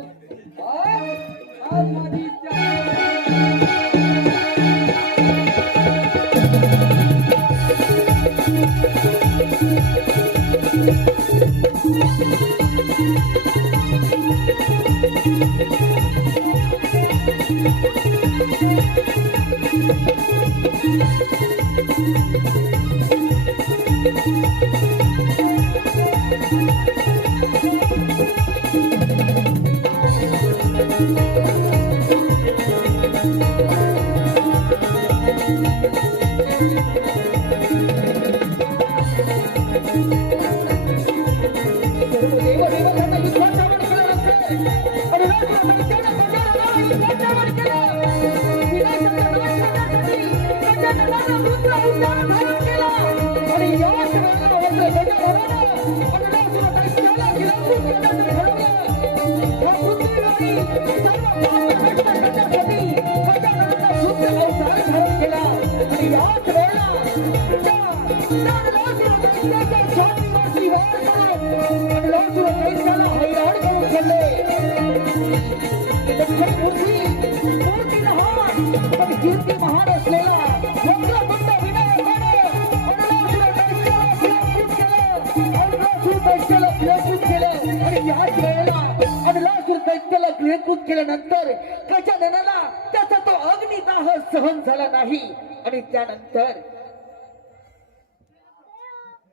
आज माझी इच्छा कीर्ती महान असलेला वक्रतुंड विनायकाने अनलासुर दैत्याला गिळंकृत केलं आणि याच वेळेला अनलासुर दैत्याला गिळंकृत केल्यानंतर गजाननाला त्याचा तो अग्निदाह सहन झाला नाही आणि त्यानंतर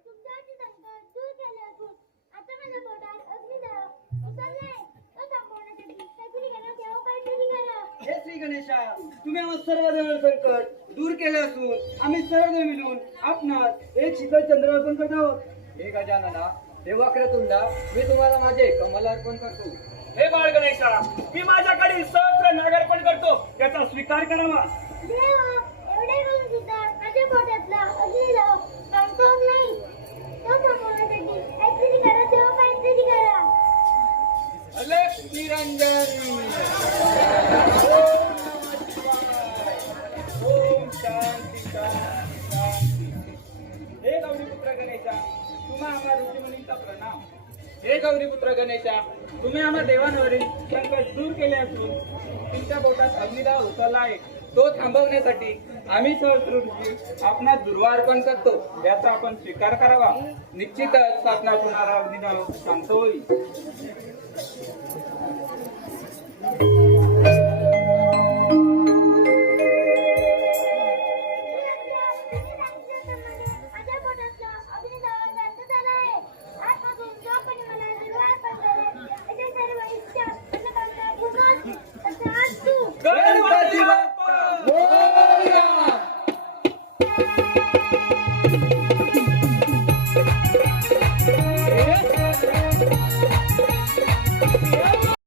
तुमच्याची संकट दूर केले असून आता माझ्या पोटात अग्निदाह उतरलाय तो थांबवण्यासाठी काहीतरी करा किंवा काहीतरी करा. हे श्री गणेशा तुम्ही आम्हा सर्व संकट दूर केले असून आम्ही सर्व मिळून आपणास एक शीतल चंद्र अर्पण करत आहोत. हे गजानना हे वक्रतुंडा मी तुम्हाला माझे कमल अर्पण करतो. हे बाळ गणेशा मी माझ्याकडे सहस्र नागार्पण करतो त्याचा स्वीकार करावा. देवा एवढे करून सुद्धा माझ्या पोटातला अग्निदाह कन्फर्म नाही तो थांबवण्यासाठी काहीतरी करा किंवा काहीतरी करा. अले निरंजन ओम शांती शांती. हे गौरीपुत्र गणेशा तुम्हा आम्हा ऋषीमुनींचा प्रणाम. हे गौरीपुत्र गणेशा तुम्ही आम्हा देवांवरील संकट दूर केले असून तुमच्या पोटात अग्निदाह उचलला आहे तो थांबवण्यासाठी आम्ही सहस्र ऋषी आपणास दुर्वार्पण करतो याचा आपण स्वीकार करावा. निश्चितच आपणास होणारा अग्निदाह शांत होईल. माझ्या पोटातला अग्निदाह शांत झाला आहे. आजपासून जोपर्यंत मला निर्वाण करेल त्याच्या सर्व इच्छा मनोकामना पूर्ण होतील. तसं आज तू गणपती बाप्पा मोरया. हे